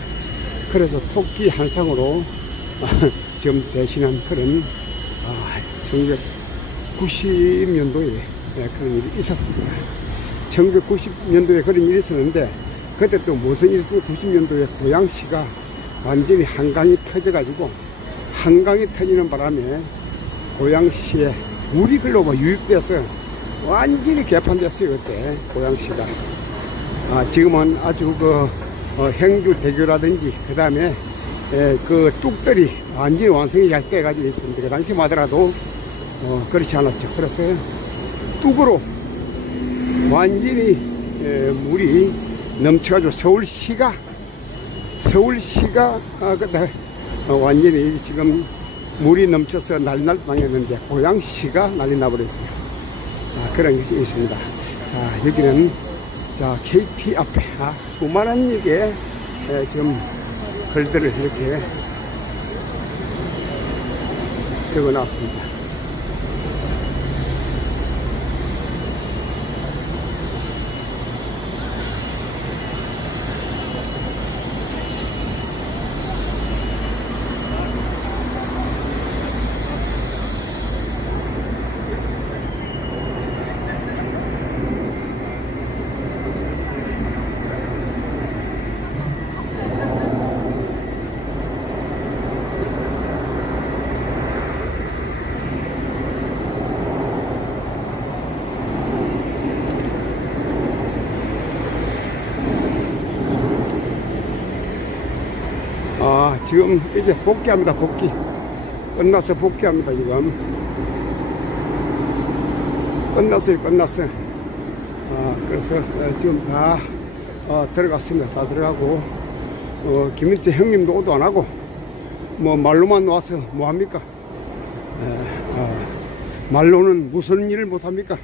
그래서 토끼 한 쌍으로 지금 대신한 그런 1990년도에 그런 일이 있었습니다. 1990년도에 그런 일이 있었는데 그때 또 무슨 일이 있었고 90년도에 고양시가 완전히 한강이 터져가지고 한강이 터지는 바람에 고양시에 물이 글로 유입돼서 완전히 개판됐어요. 그때 고양시가. 지금은 아주 행주대교라든지 그 다음에 그 뚝들이 완전히 완성이 잘 돼가지고 있습니다. 그 당시만 하더라도 그렇지 않았죠. 그래서 뚝으로 완전히 물이 넘쳐가지고 서울시가 완전히 지금 물이 넘쳐서 난리날 뻔했는데 고양시가 난리 나버렸어요. 그런 것이 있습니다. 자, 여기는 자 KT 앞에 수많은 이게 지금 글들을 이렇게 적어놨습니다. 지금 이제 복귀합니다. 복귀 끝났어. 복귀합니다. 지금 끝났어요. 그래서 지금 다 들어갔습니다. 다 들어가고 김민태 형님도 오도 안 하고 뭐 말로만 와서 뭐 합니까? 말로는 무슨 일을 못 합니까?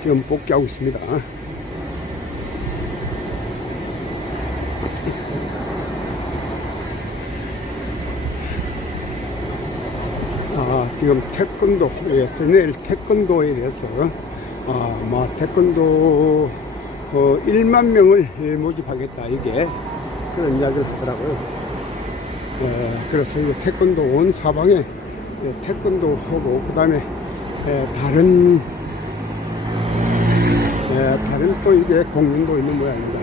지금 복귀하고 있습니다. 지금 태권도, 내일 태권도에 대해서, 태권도, 1만 명을 모집하겠다, 이게, 그런 이야기를 하더라고요. 그래서 이제 태권도 온 사방에 태권도 하고, 그 다음에, 다른 또 이게 공연도 있는 모양입니다.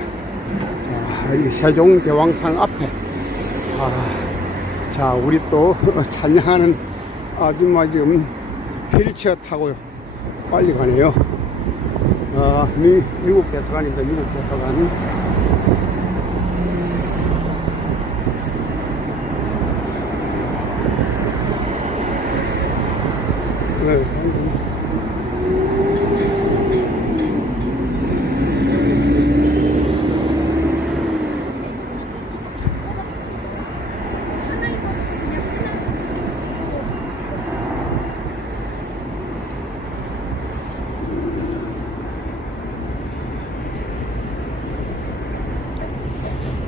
자, 이 세종대왕상 앞에, 자, 우리 또 찬양하는 아줌마 지금 휠체어 타고 빨리 가네요. 미국 대사관입니다. 미국 대사관.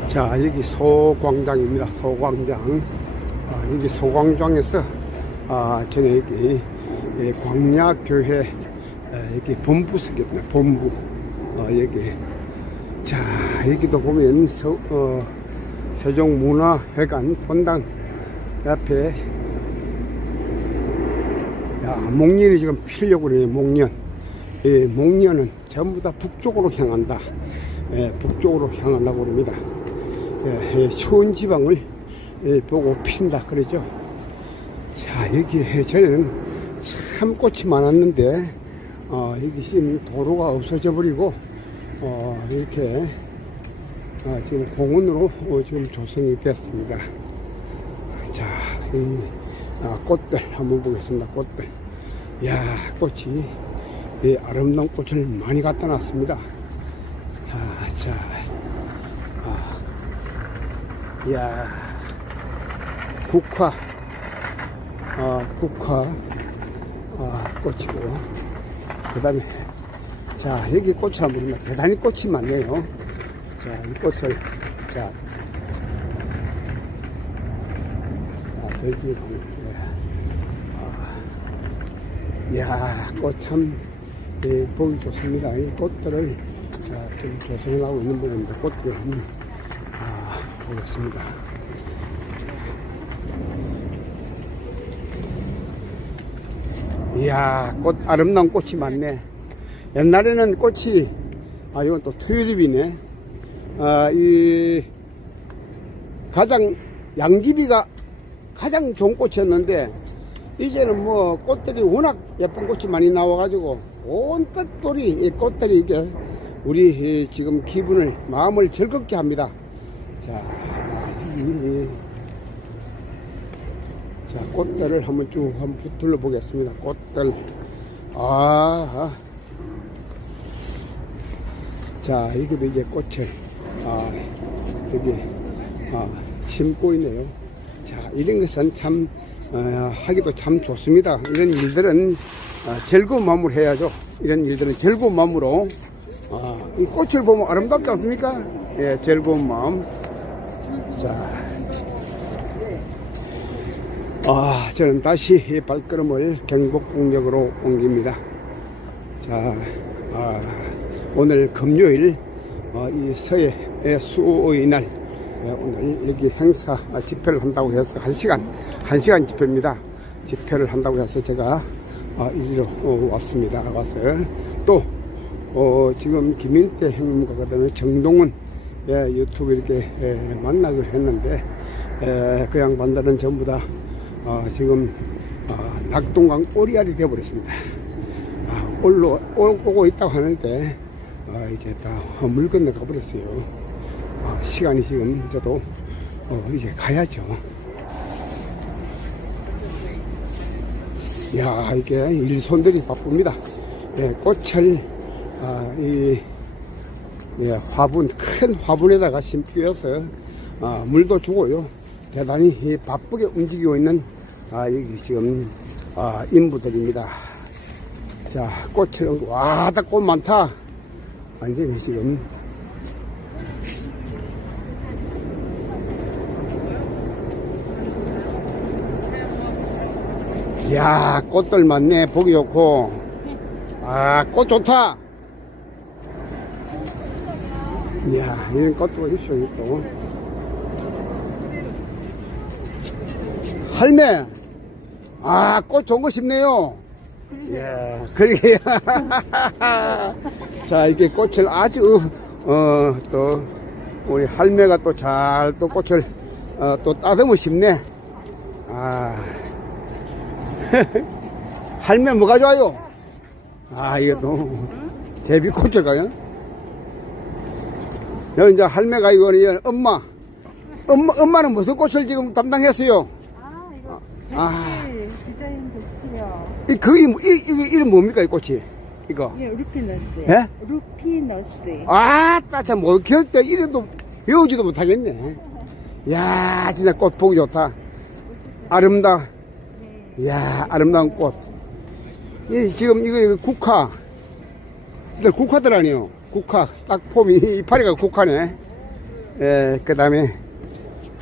자, 여기 소광장입니다. 소광장. 여기 소광장에서, 전에 여기, 광야교회, 여기 본부 쓰겠네, 본부. 여기. 자, 여기도 보면, 세종문화회관 본당 옆에, 목련이 지금 피려고 그래요, 목련. 목련은 전부 다 북쪽으로 향한다. 북쪽으로 향한다고 그럽니다. 추운 지방을 보고 핀다 그러죠. 자, 여기 전에는 참 꽃이 많았는데 여기 지금 도로가 없어져 버리고 이렇게 지금 공원으로 지금 조성이 됐습니다. 자, 꽃들 한번 보겠습니다. 꽃들. 야, 꽃이 아름다운 꽃을 많이 갖다 놨습니다. 자, 이야, 국화, 꽃이고, 그 다음에, 자, 여기 꽃이 한번 보시면 대단히 꽃이 많네요. 자, 이 꽃을, 자, 여기 보면, 이야, 꽃 참, 보기 좋습니다. 이 꽃들을, 자, 지금 조성하고 있는 부분인데, 꽃들을 한번, 보겠습니다. 이야, 꽃, 아름다운 꽃이 많네. 옛날에는 꽃이, 이건 또 튤립이네. 이 가장 양귀비가 가장 좋은 꽃이었는데 이제는 뭐 꽃들이 워낙 예쁜 꽃이 많이 나와가지고 온 꽃들이 이 꽃들이 이게 우리 지금 기분을 마음을 즐겁게 합니다. 자, 자 꽃들을 한번 쭉 한번 둘러보겠습니다. 꽃들 자 여기도 이제 꽃을 여기 심고 있네요. 자 이런 것은 참 하기도 참 좋습니다. 이런 일들은 즐거운 마음으로 해야죠. 이런 일들은 즐거운 마음으로 이 꽃을 보면 아름답지 않습니까? 예, 즐거운 마음. 자, 저는 다시 이 발걸음을 경복궁역으로 옮깁니다. 자, 오늘 금요일 이 서해 수호의 날 오늘 여기 행사 집회를 한다고 해서 1시간 집회입니다. 집회를 한다고 해서 제가 이리로 왔습니다. 와서 또 지금 김인태 형님과 그다음에 정동훈 유튜브 이렇게 만나기로 했는데 그 양반들은 전부 다 지금 낙동강 오리알이 되어버렸습니다. 오고 있다고 하는데 이제 다 물 건너 가버렸어요. 시간이 지금 저도 이제 가야죠. 야 이게 일손들이 바쁩니다. 꽃을 화분 큰 화분에다가 심기위해서 물도 주고요. 대단히 바쁘게 움직이고 있는 여기 지금 인부들입니다. 자 꽃을 와다 꽃 많다. 완전히 지금 이야 꽃들 많네. 보기 좋고 꽃 좋다. 이야 이런 꽃도 있어요. 또 할매 꽃 좋은 거 심네요. 예 그러게 자 이렇게 꽃을 아주 또 우리 할매가 또 잘 또 꽃을 또 따듬어 심네. 할매 뭐가 좋아요? 이거 또 제비꽃일까요? 여기 이제 할매가 이거는 엄마는 무슨 꽃을 지금 담당했어요? 디자인 꽃이요. 이게 이름 뭡니까 이 꽃이? 이거? 예, 루피너스. 예? 루피너스. 참 뭐 겨울 때 이름도 배우지도 못하겠네. 야 진짜 꽃 보기 좋다. 아름다워. 이야 아름다운 꽃. 지금 이거 국화. 국화들 아니에요. 국화. 딱 폼이 이파리가 국화네. 그 다음에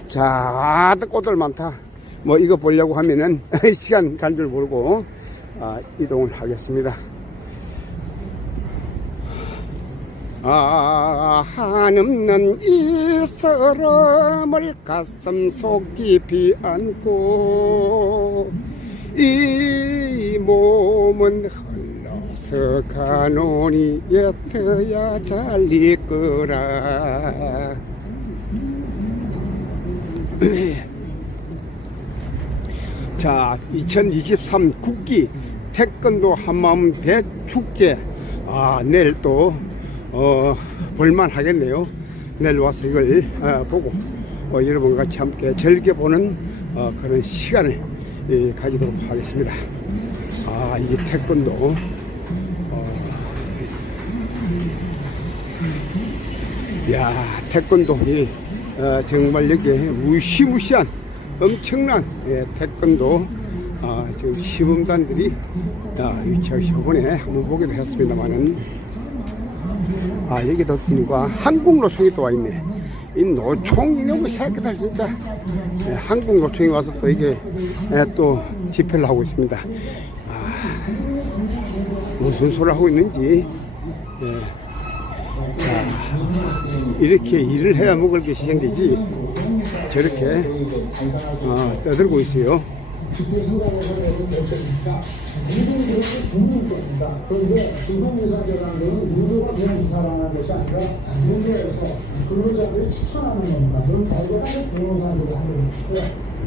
자 꽃들 많다. 뭐 이거 보려고 하면은 시간 간 줄 모르고 이동을 하겠습니다. 한없는 이 사람을 가슴 속 깊이 안고 이 몸은 흘러서 가노니 옅어야 잘릴 거라. 자 2023 국기 태권도 한마음 대축제 내일 또 볼만 하겠네요. 내일 와서 이걸 보고 여러분과 같이 함께 즐겨보는 그런 시간을 가지도록 하겠습니다. 이게 태권도 태권도 정말 여기 무시무시한 엄청난 태권도 지금 시범단들이 저번에 한번 보기도 했습니다만은 여기도 과 한국 노총이 또 와있네. 이 노총 이놈의 새끼들 진짜 한국 노총이 와서 또 이게 또 집회를 하고 있습니다. 무슨 소리를 하고 있는지 자 이렇게 일을 해야 먹을 것이 생기지 저렇게 떠들고 있어요. 근로자들이 추천하는 겁니다. 그럼 대개가 변호사들이 하는 거고요.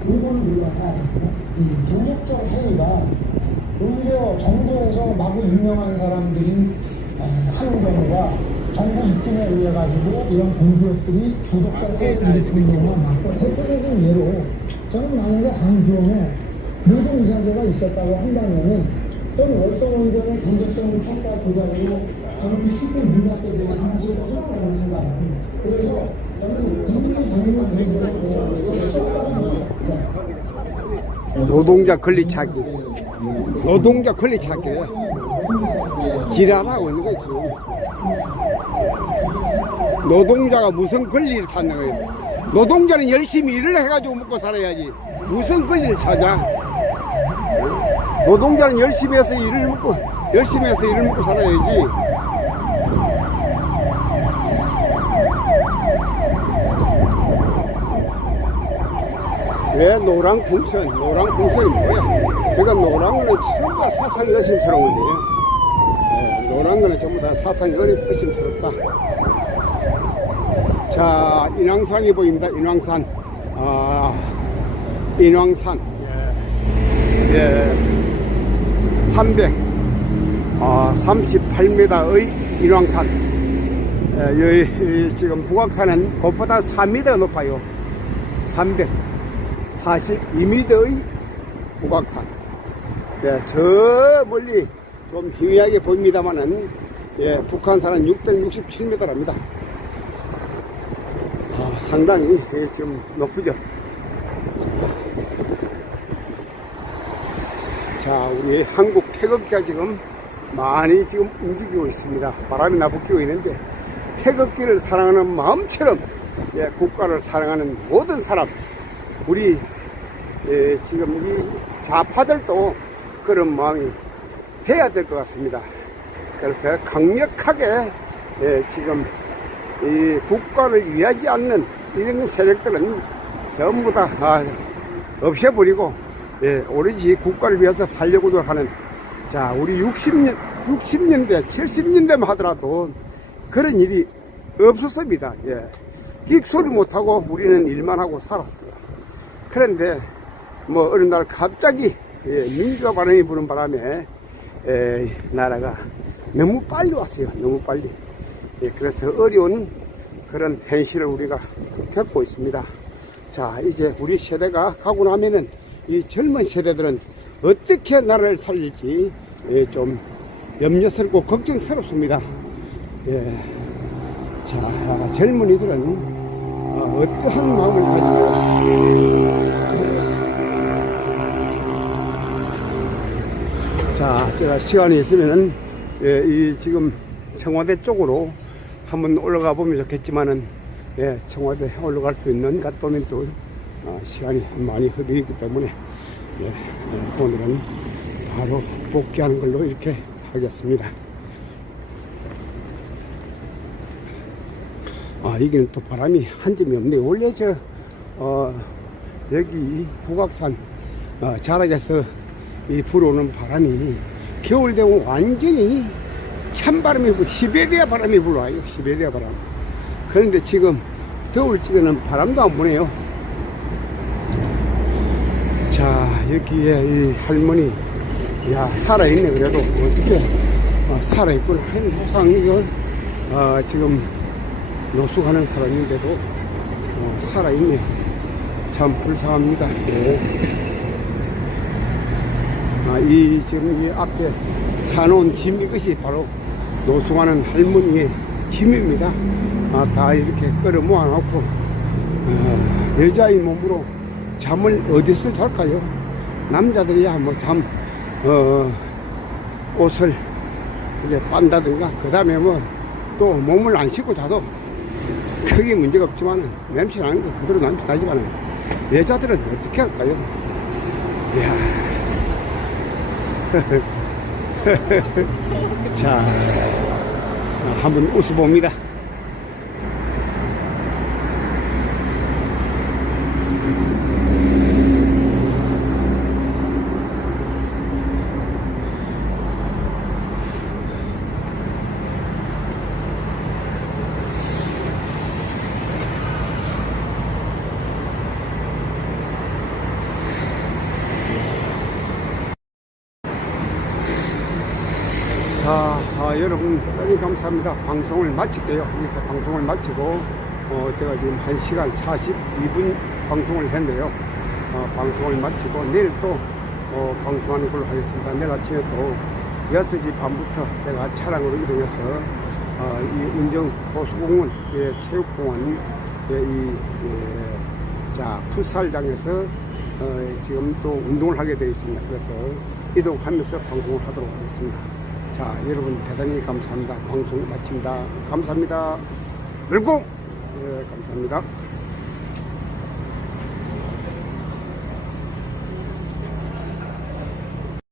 이거는 우리가 이 동력적 행위가 오히려 정부에서 마구 임명한 사람들이 하는 경우가 정부 입김에 의해 가지고 이런 공기업들이 도덕적 해를 일으키는 경우가 많고, 대표적인 예로 저는 만약에 한수원에 모든 이사제가 있었다고 한다면은 저는 월성원전의 경제성을 평가 조작으로 저렇게 쉽게 문 닫게 되는 하나씩 없어라고 생각합니다. 그래서 저는 국민의 주민을 노동자 권리 찾기. 노동자 권리 찾기예요. 지랄하고 있는 거예요, 지금. 노동자가 무슨 권리를 찾는 거예요? 노동자는 열심히 일을 해가지고 먹고 살아야지. 무슨 권리를 찾아? 노동자는 열심히 해서 일을 먹고 살아야지. 왜 노랑 풍선? 노랑 풍선이 뭐야? 제가 노란 거는 전부 다 사상이 의심스러운데요. 노란 거는 전부 다 사상이 의심스럽다. 자, 인왕산이 보입니다. 인왕산. 인왕산. 예. 338m의 인왕산. 여기 지금 북악산은 그것보다 4m 높아요. 342m의 북악산. 네, 저 멀리 좀 희미하게 보입니다만은, 예, 북한산은 667m랍니다. 상당히 좀 높으죠. 자, 우리 한국 태극기가 지금 많이 지금 움직이고 있습니다. 바람이 나부끼고 있는데, 태극기를 사랑하는 마음처럼, 예, 국가를 사랑하는 모든 사람, 우리 지금 이 좌파들도 그런 마음이 돼야 될 것 같습니다. 그래서 강력하게 지금 이 국가를 위하지 않는 이런 세력들은 전부 다 없애버리고, 오로지 국가를 위해서 살려고도 하는, 자, 우리 60년대, 70년대만 하더라도 그런 일이 없었습니다. 끽소리 못하고 우리는 일만 하고 살았어요. 그런데 뭐 어느 날 갑자기 민주화 바람이 부는 바람에 나라가 너무 빨리 왔어요. 너무 빨리. 그래서 어려운 그런 현실을 우리가 겪고 있습니다. 자, 이제 우리 세대가 가고 나면은 이 젊은 세대들은 어떻게 나라를 살릴지 좀 염려스럽고 걱정스럽습니다. 자, 젊은이들은 어떠한 마음을 가지고 자, 제가 시간이 있으면은 이 지금 청와대 쪽으로 한번 올라가 보면 좋겠지만은, 청와대 올라갈 수 있는 갔더니 또 시간이 많이 흐르기 때문에 오늘은 바로 복귀하는 걸로 이렇게 하겠습니다. 여기는 또 바람이 한 점이 없네요. 원래 여기 북악산 자락에서 이 불어오는 바람이 겨울 되면 완전히 찬바람이 불고 시베리아 바람이 불어와요. 시베리아 바람. 그런데 지금 겨울쯤에는 바람도 안 부네요. 자, 여기에 이 할머니, 야, 살아있네. 그래도 어떻게 살아있구나. 항상 이거 지금 노숙하는 사람인데도 살아있네. 참 불쌍합니다. 이 지금 이 앞에 사놓은 짐, 이것이 바로 노숙하는 할머니의 짐입니다. 다 이렇게 끌어 모아놓고 여자의 몸으로 잠을 어디서 잘까요? 남자들이야 뭐 옷을 이제 빤다든가, 그 다음에 뭐 또 몸을 안 씻고 자도 크게 문제가 없지만 냄새 나는 거 그대로 냄새 나지만 여자들은 어떻게 할까요? 이야. 자, 한번 웃어봅니다. 자, 여러분 대단히 감사합니다. 방송을 마칠게요. 여기서 방송을 마치고 제가 지금 1시간 42분 방송을 했는데요. 방송을 마치고 내일 또 방송하는 걸로 하겠습니다. 내일 아침에 또 6시 반부터 제가 차량으로 이동해서 이 운정 호수공원 체육공원 자 풋살장에서 지금 또 운동을 하게 되어 있습니다. 그래서 이동하면서 방송을 하도록 하겠습니다. 자, 여러분 대단히 감사합니다. 방송 마칩니다. 감사합니다. 멸공! 예, 감사합니다.